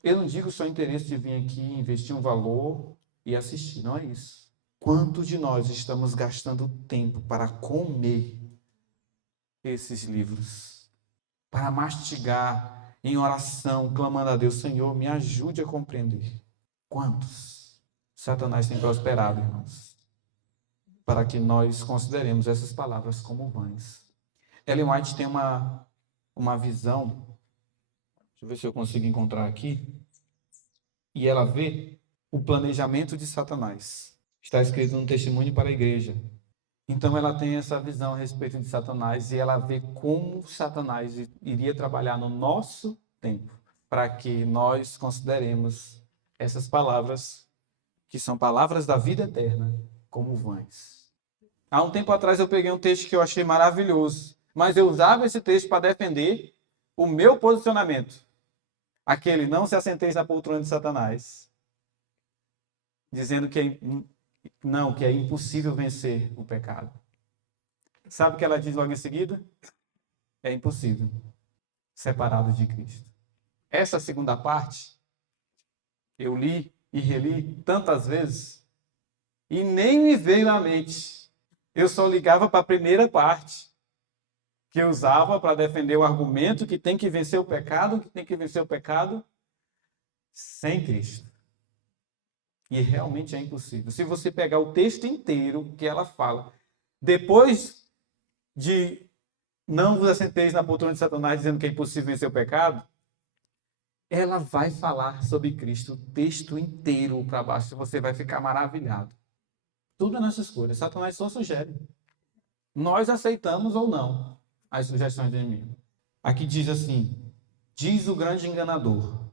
Eu não digo só interesse de vir aqui, investir um valor e assistir, não é isso. Quantos de nós estamos gastando tempo para comer esses livros? Para mastigar em oração, clamando a Deus, Senhor, me ajude a compreender. Quantos? Satanás tem prosperado, irmãos, para que nós consideremos essas palavras como vãs. Ellen White tem uma visão, deixa eu ver se eu consigo encontrar aqui, e ela vê o planejamento de Satanás. Está escrito no Testemunho para a Igreja. Então ela tem essa visão a respeito de Satanás e ela vê como Satanás iria trabalhar no nosso tempo para que nós consideremos essas palavras, que são palavras da vida eterna, como vãs. Há um tempo atrás eu peguei um texto que eu achei maravilhoso, mas eu usava esse texto para defender o meu posicionamento. Aquele, não se assenteis na poltrona de Satanás, dizendo que é impossível vencer o pecado. Sabe o que ela diz logo em seguida? É impossível, separado de Cristo. Essa segunda parte, eu li e reli tantas vezes, e nem me veio à mente. Eu só ligava para a primeira parte. que usava para defender o argumento que tem que vencer o pecado, sem Cristo. E realmente é impossível. Se você pegar o texto inteiro que ela fala, depois de não vos assenteis na poltrona de Satanás dizendo que é impossível vencer o pecado, ela vai falar sobre Cristo o texto inteiro para baixo. Você vai ficar maravilhado. Tudo é nossa escolha. Satanás só sugere. Nós aceitamos ou não as sugestões do inimigo. Aqui diz assim, diz o grande enganador.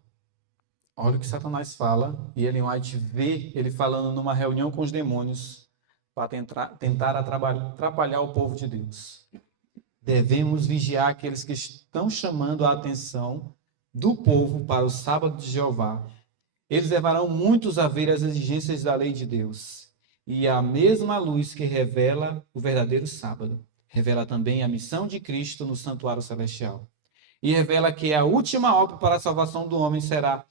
Olha o que Satanás fala, e Ellen White vê ele falando numa reunião com os demônios para tentar atrapalhar o povo de Deus. Devemos vigiar aqueles que estão chamando a atenção do povo para o sábado de Jeová. Eles levarão muitos a ver as exigências da lei de Deus. E a mesma luz que revela o verdadeiro sábado, revela também a missão de Cristo no santuário celestial. E revela que a última obra para a salvação do homem está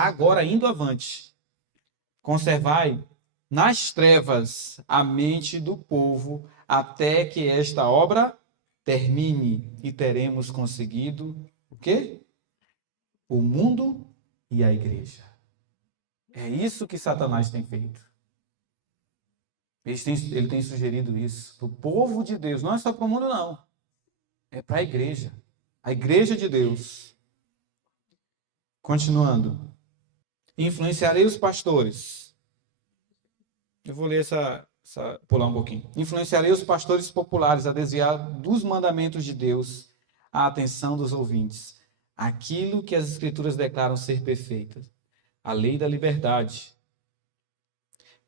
agora indo avante. Conservai nas trevas a mente do povo até que esta obra termine e teremos conseguido o quê? O mundo e a igreja. É isso que Satanás tem feito. Ele tem sugerido isso para o povo de Deus, não é só para o mundo, não. É para a igreja de Deus. Continuando. Influenciarei os pastores. Eu vou ler pular um pouquinho. Influenciarei os pastores populares a desviar dos mandamentos de Deus a atenção dos ouvintes. Aquilo que as Escrituras declaram ser perfeitas. A lei da liberdade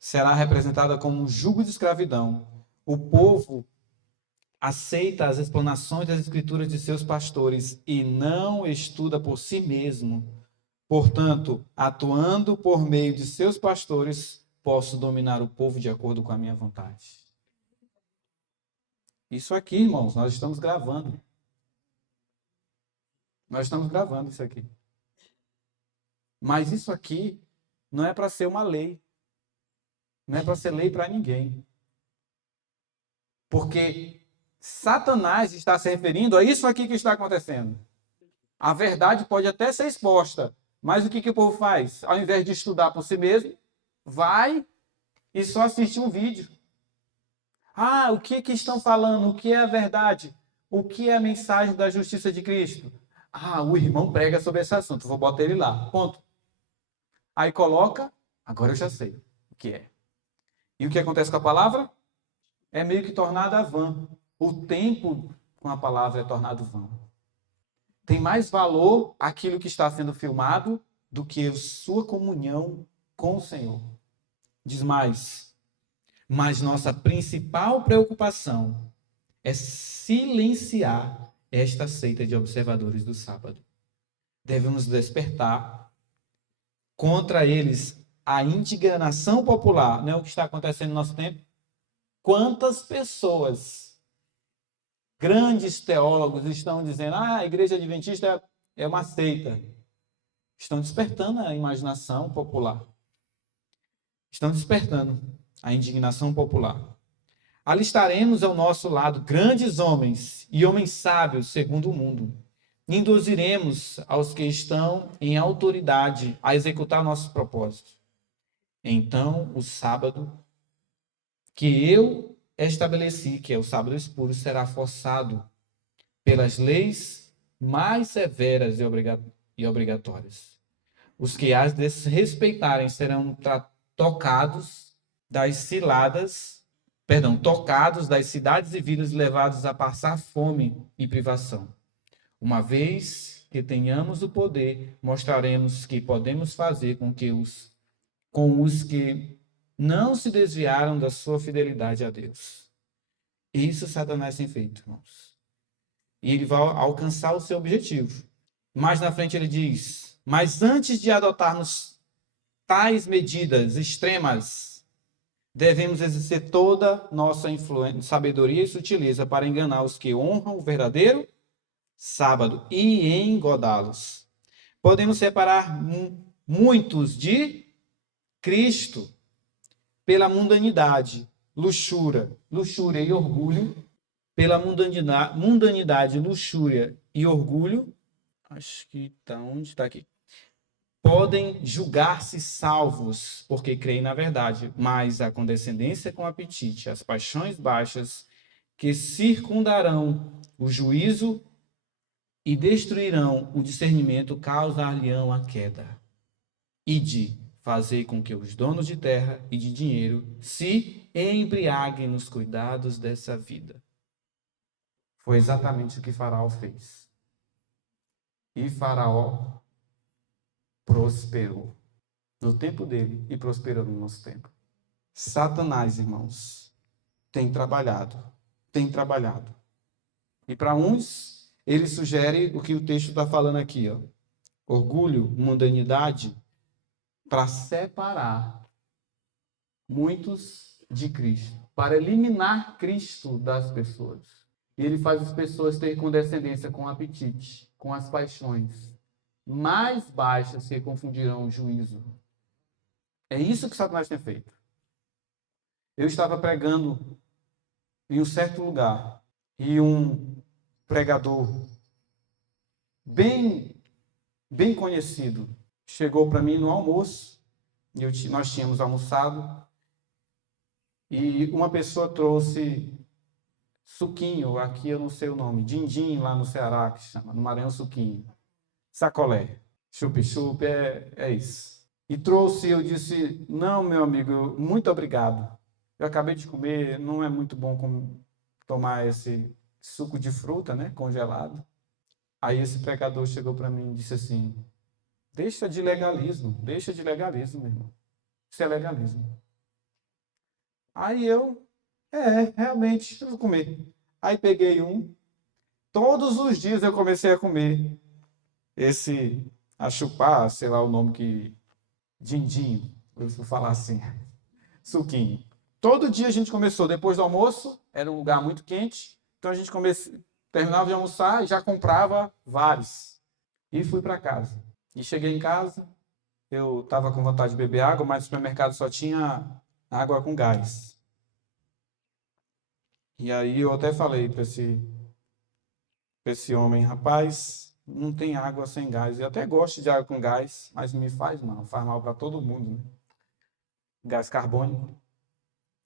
será representada como um jugo de escravidão. O povo aceita as explanações das Escrituras de seus pastores e não estuda por si mesmo. Portanto, atuando por meio de seus pastores, posso dominar o povo de acordo com a minha vontade. Isso aqui, irmãos, nós estamos gravando. Nós estamos gravando isso aqui. Mas isso aqui não é para ser uma lei. Não é para ser lei para ninguém. Porque Satanás está se referindo a isso aqui que está acontecendo. A verdade pode até ser exposta, mas o que o povo faz? Ao invés de estudar por si mesmo, vai e só assiste um vídeo. Ah, o que estão falando? O que é a verdade? O que é a mensagem da justiça de Cristo? Ah, o irmão prega sobre esse assunto, vou botar ele lá. Ponto. Aí coloca, agora eu já sei o que é. E o que acontece com a palavra? É meio que tornada vã. O tempo com a palavra é tornado vã. Tem mais valor aquilo que está sendo filmado do que sua comunhão com o Senhor. Diz mais, mas nossa principal preocupação é silenciar esta seita de observadores do sábado. Devemos despertar contra eles a indignação popular. Não é o que está acontecendo no nosso tempo? Quantas pessoas, grandes teólogos, estão dizendo a igreja adventista é uma seita. Estão despertando a imaginação popular. Estão despertando a indignação popular. Alistaremos ao nosso lado grandes homens e homens sábios segundo o mundo. Induziremos aos que estão em autoridade a executar nossos propósitos. Então, o sábado que eu estabeleci, que é o sábado espúrio, será forçado pelas leis mais severas e obrigatórias. Os que as desrespeitarem serão tocados das cidades e vilas levados a passar fome e privação. Uma vez que tenhamos o poder, mostraremos que podemos fazer com os que não se desviaram da sua fidelidade a Deus. Isso Satanás tem feito, irmãos. E ele vai alcançar o seu objetivo. Mais na frente ele diz, mas antes de adotarmos tais medidas extremas, devemos exercer toda nossa sabedoria e sutileza para enganar os que honram o verdadeiro sábado e engodá-los. Podemos separar muitos de Cristo pela mundanidade, luxúria e orgulho pela mundanidade, luxúria e orgulho, acho que está onde está aqui, podem julgar-se salvos, porque creem na verdade, mas a condescendência com apetite, as paixões baixas, que circundarão o juízo e destruirão o discernimento, causar-lhe-ão a queda. Ide, fazer com que os donos de terra e de dinheiro se embriaguem nos cuidados dessa vida. Foi exatamente o que Faraó fez. E Faraó prosperou no tempo dele e prosperou no nosso tempo. Satanás, irmãos, tem trabalhado. E para uns, ele sugere o que o texto está falando aqui, ó. Orgulho, mundanidade, para separar muitos de Cristo, para eliminar Cristo das pessoas. E ele faz as pessoas terem condescendência com o apetite, com as paixões mais baixas que confundirão o juízo. É isso que Satanás tem feito. Eu estava pregando em um certo lugar e um pregador bem conhecido chegou para mim no almoço, nós tínhamos almoçado, e uma pessoa trouxe suquinho, aqui eu não sei o nome, dindim lá no Ceará, que chama, no Maranhão suquinho, sacolé, chup-chup, é isso. E trouxe, eu disse, não, meu amigo, muito obrigado. Eu acabei de comer, não é muito bom tomar esse suco de fruta, né, congelado. Aí esse pregador chegou para mim e disse assim, deixa de legalismo, meu irmão. Isso é legalismo. Aí realmente, eu vou comer. Aí peguei todos os dias eu comecei a comer a chupar, sei lá o nome que, dindinho, eu vou falar assim, suquinho. Todo dia a gente começou, depois do almoço, era um lugar muito quente, então a gente terminava de almoçar e já comprava vários. E fui para casa. E cheguei em casa, eu estava com vontade de beber água, mas no supermercado só tinha água com gás. E aí eu até falei para esse homem, rapaz, não tem água sem gás. Eu até gosto de água com gás, mas me faz mal para todo mundo, né? Gás carbônico.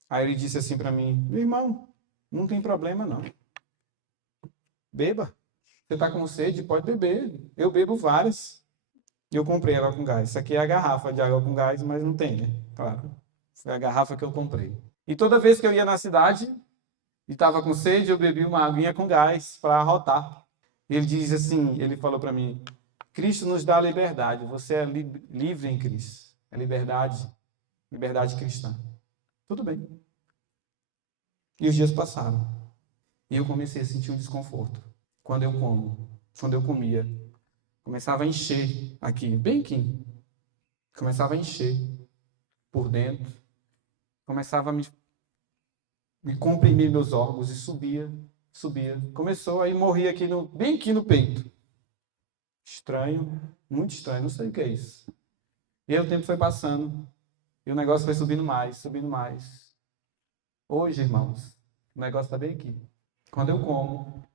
Aí ele disse assim para mim, meu irmão, não tem problema não. Beba. Você está com sede? Pode beber. Eu bebo várias. E eu comprei ela com gás. Isso aqui é a garrafa de água com gás, mas não tem, né? Claro. Foi a garrafa que eu comprei. E toda vez que eu ia na cidade e estava com sede, eu bebia uma aguinha com gás para arrotar. Ele diz assim, ele falou para mim, Cristo nos dá liberdade. Você é livre em Cristo. É liberdade cristã. Tudo bem. E os dias passaram. E eu comecei a sentir um desconforto. Quando eu comia, começava a encher aqui, bem aqui. Começava a encher por dentro. Começava a me comprimir meus órgãos e subia. Começou, aí morria aqui bem aqui no peito. Estranho, muito estranho, não sei o que é isso. E aí o tempo foi passando. E o negócio foi subindo mais. Hoje, irmãos, o negócio está bem aqui. Quando eu como,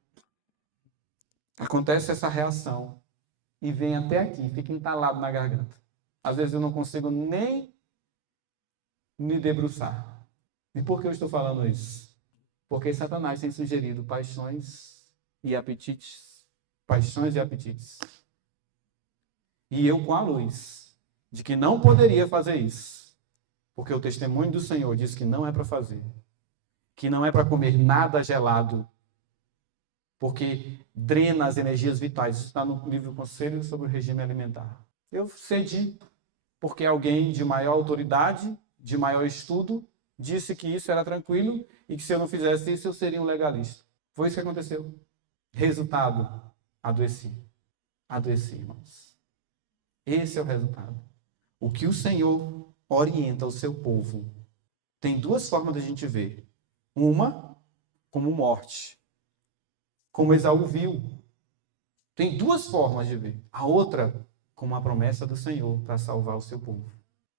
acontece essa reação e vem até aqui, fica entalado na garganta. Às vezes eu não consigo nem me debruçar. E por que eu estou falando isso? Porque Satanás tem sugerido paixões e apetites. E eu com a luz de que não poderia fazer isso. Porque o testemunho do Senhor diz que não é para fazer. Que não é para comer nada gelado. Porque drena as energias vitais. Isso está no livro Conselho sobre o Regime Alimentar. Eu cedi, porque alguém de maior autoridade, de maior estudo, disse que isso era tranquilo e que se eu não fizesse isso, eu seria um legalista. Foi isso que aconteceu. Resultado, adoeci. Adoeci, irmãos. Esse é o resultado. O que o Senhor orienta o seu povo. Tem duas formas de a gente ver. Uma, como morte. Como Esaú viu. Tem duas formas de ver. A outra, como a promessa do Senhor para salvar o seu povo.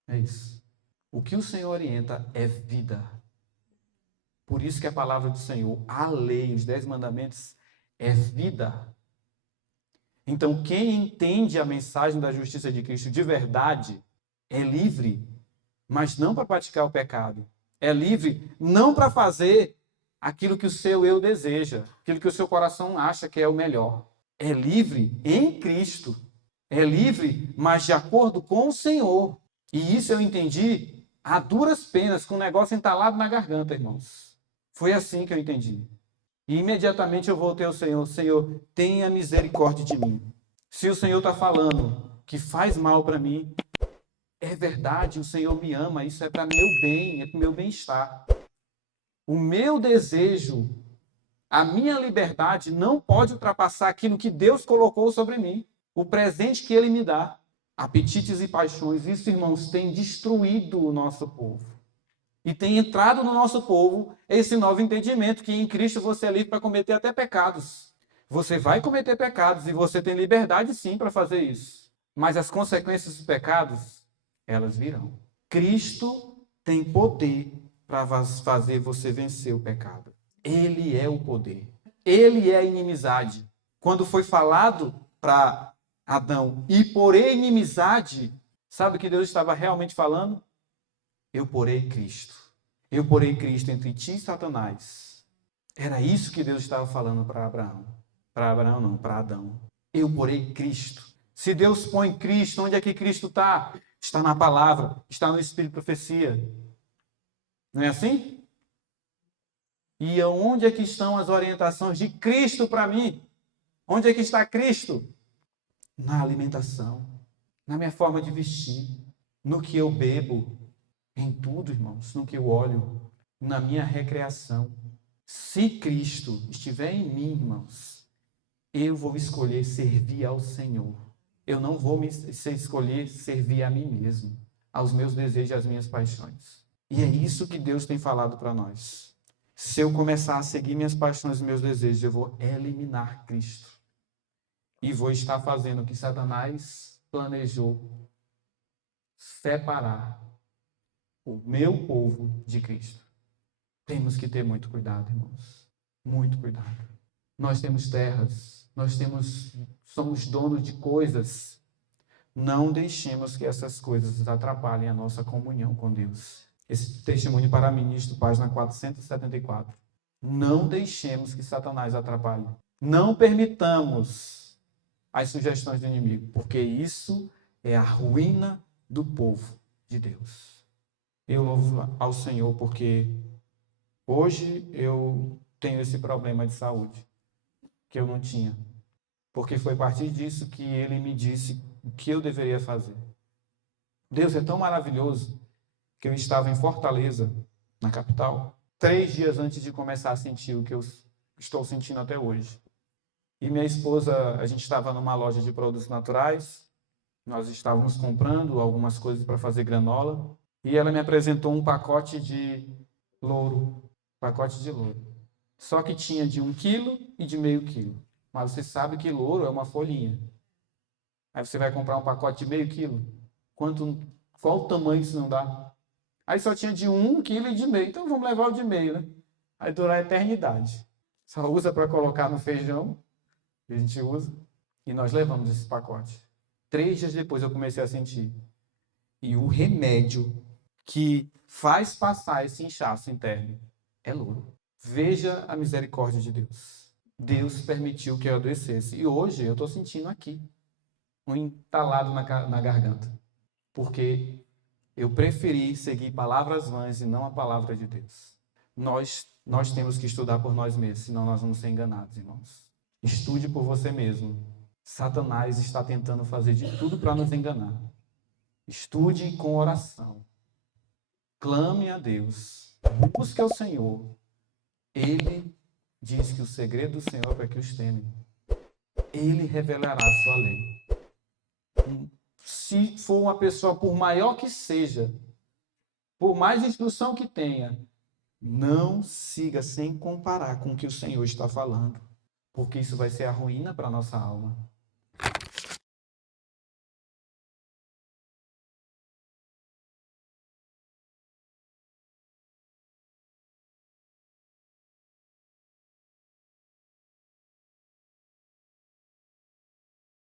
É isso. O que o Senhor orienta é vida. Por isso que a palavra do Senhor, a lei, os 10 mandamentos, é vida. Então, quem entende a mensagem da justiça de Cristo de verdade é livre, mas não para praticar o pecado. É livre não para fazer aquilo que o seu eu deseja, aquilo que o seu coração acha que é o melhor. É livre em Cristo. É livre, mas de acordo com o Senhor. E isso eu entendi a duras penas, com o negócio entalado na garganta, irmãos. Foi assim que eu entendi. E imediatamente eu voltei ao Senhor. Senhor, tenha misericórdia de mim. Se o Senhor está falando que faz mal para mim, é verdade, o Senhor me ama, isso é para meu bem, é para o meu bem-estar. O meu desejo, a minha liberdade não pode ultrapassar aquilo que Deus colocou sobre mim, o presente que Ele me dá. Apetites e paixões, isso, irmãos, tem destruído o nosso povo. E tem entrado no nosso povo esse novo entendimento que em Cristo você é livre para cometer até pecados. Você vai cometer pecados e você tem liberdade sim para fazer isso. Mas as consequências dos pecados, elas virão. Cristo tem poder para fazer você vencer o pecado. Ele é o poder. Ele é a inimizade. Quando foi falado para Adão, e porém inimizade, sabe o que Deus estava realmente falando? Eu porei Cristo. Eu porei Cristo entre ti e Satanás. Era isso que Deus estava falando para Abraão. Para Abraão não, para Adão. Eu porei Cristo. Se Deus põe Cristo, onde é que Cristo está? Está na palavra, está no Espírito de profecia. Não é assim? E onde é que estão as orientações de Cristo para mim? Onde é que está Cristo? Na alimentação, na minha forma de vestir, no que eu bebo, em tudo, irmãos, no que eu olho, na minha recreação. Se Cristo estiver em mim, irmãos, eu vou escolher servir ao Senhor. Eu não vou escolher servir a mim mesmo, aos meus desejos e às minhas paixões. E é isso que Deus tem falado para nós. Se eu começar a seguir minhas paixões e meus desejos, eu vou eliminar Cristo. E vou estar fazendo o que Satanás planejou, separar o meu povo de Cristo. Temos que ter muito cuidado, irmãos. Muito cuidado. Nós temos terras, somos donos de coisas. Não deixemos que essas coisas atrapalhem a nossa comunhão com Deus. Esse testemunho para ministro, página 474. Não deixemos que Satanás atrapalhe. Não permitamos as sugestões do inimigo, porque isso é a ruína do povo de Deus. Eu louvo ao Senhor porque hoje eu tenho esse problema de saúde que eu não tinha, porque foi a partir disso que Ele me disse o que eu deveria fazer. Deus é tão maravilhoso que eu estava em Fortaleza, na capital, 3 dias antes de começar a sentir o que eu estou sentindo até hoje. E minha esposa, a gente estava numa loja de produtos naturais, nós estávamos comprando algumas coisas para fazer granola, e ela me apresentou um pacote de louro, Só que tinha de 1 quilo e de meio quilo. Mas você sabe que louro é uma folhinha. Aí você vai comprar um pacote de meio quilo. Qual o tamanho isso não dá? Aí só tinha de 1 quilo e de meio. Então vamos levar o de meio, né? Aí dura a eternidade. Só usa para colocar no feijão, que a gente usa. E nós levamos esse pacote. 3 dias depois eu comecei a sentir. E o remédio que faz passar esse inchaço interno é louro. Veja a misericórdia de Deus. Deus permitiu que eu adoecesse. E hoje eu estou sentindo aqui, um entalado na garganta. Porque eu preferi seguir palavras vãs e não a palavra de Deus. Nós temos que estudar por nós mesmos, senão nós vamos ser enganados, irmãos. Estude por você mesmo. Satanás está tentando fazer de tudo para nos enganar. Estude com oração. Clame a Deus. Busque ao Senhor. Ele diz que o segredo do Senhor é para que os temem. Ele revelará a sua lei. Se for uma pessoa, por maior que seja, por mais instrução que tenha, não siga sem comparar com o que o Senhor está falando, porque isso vai ser a ruína para a nossa alma.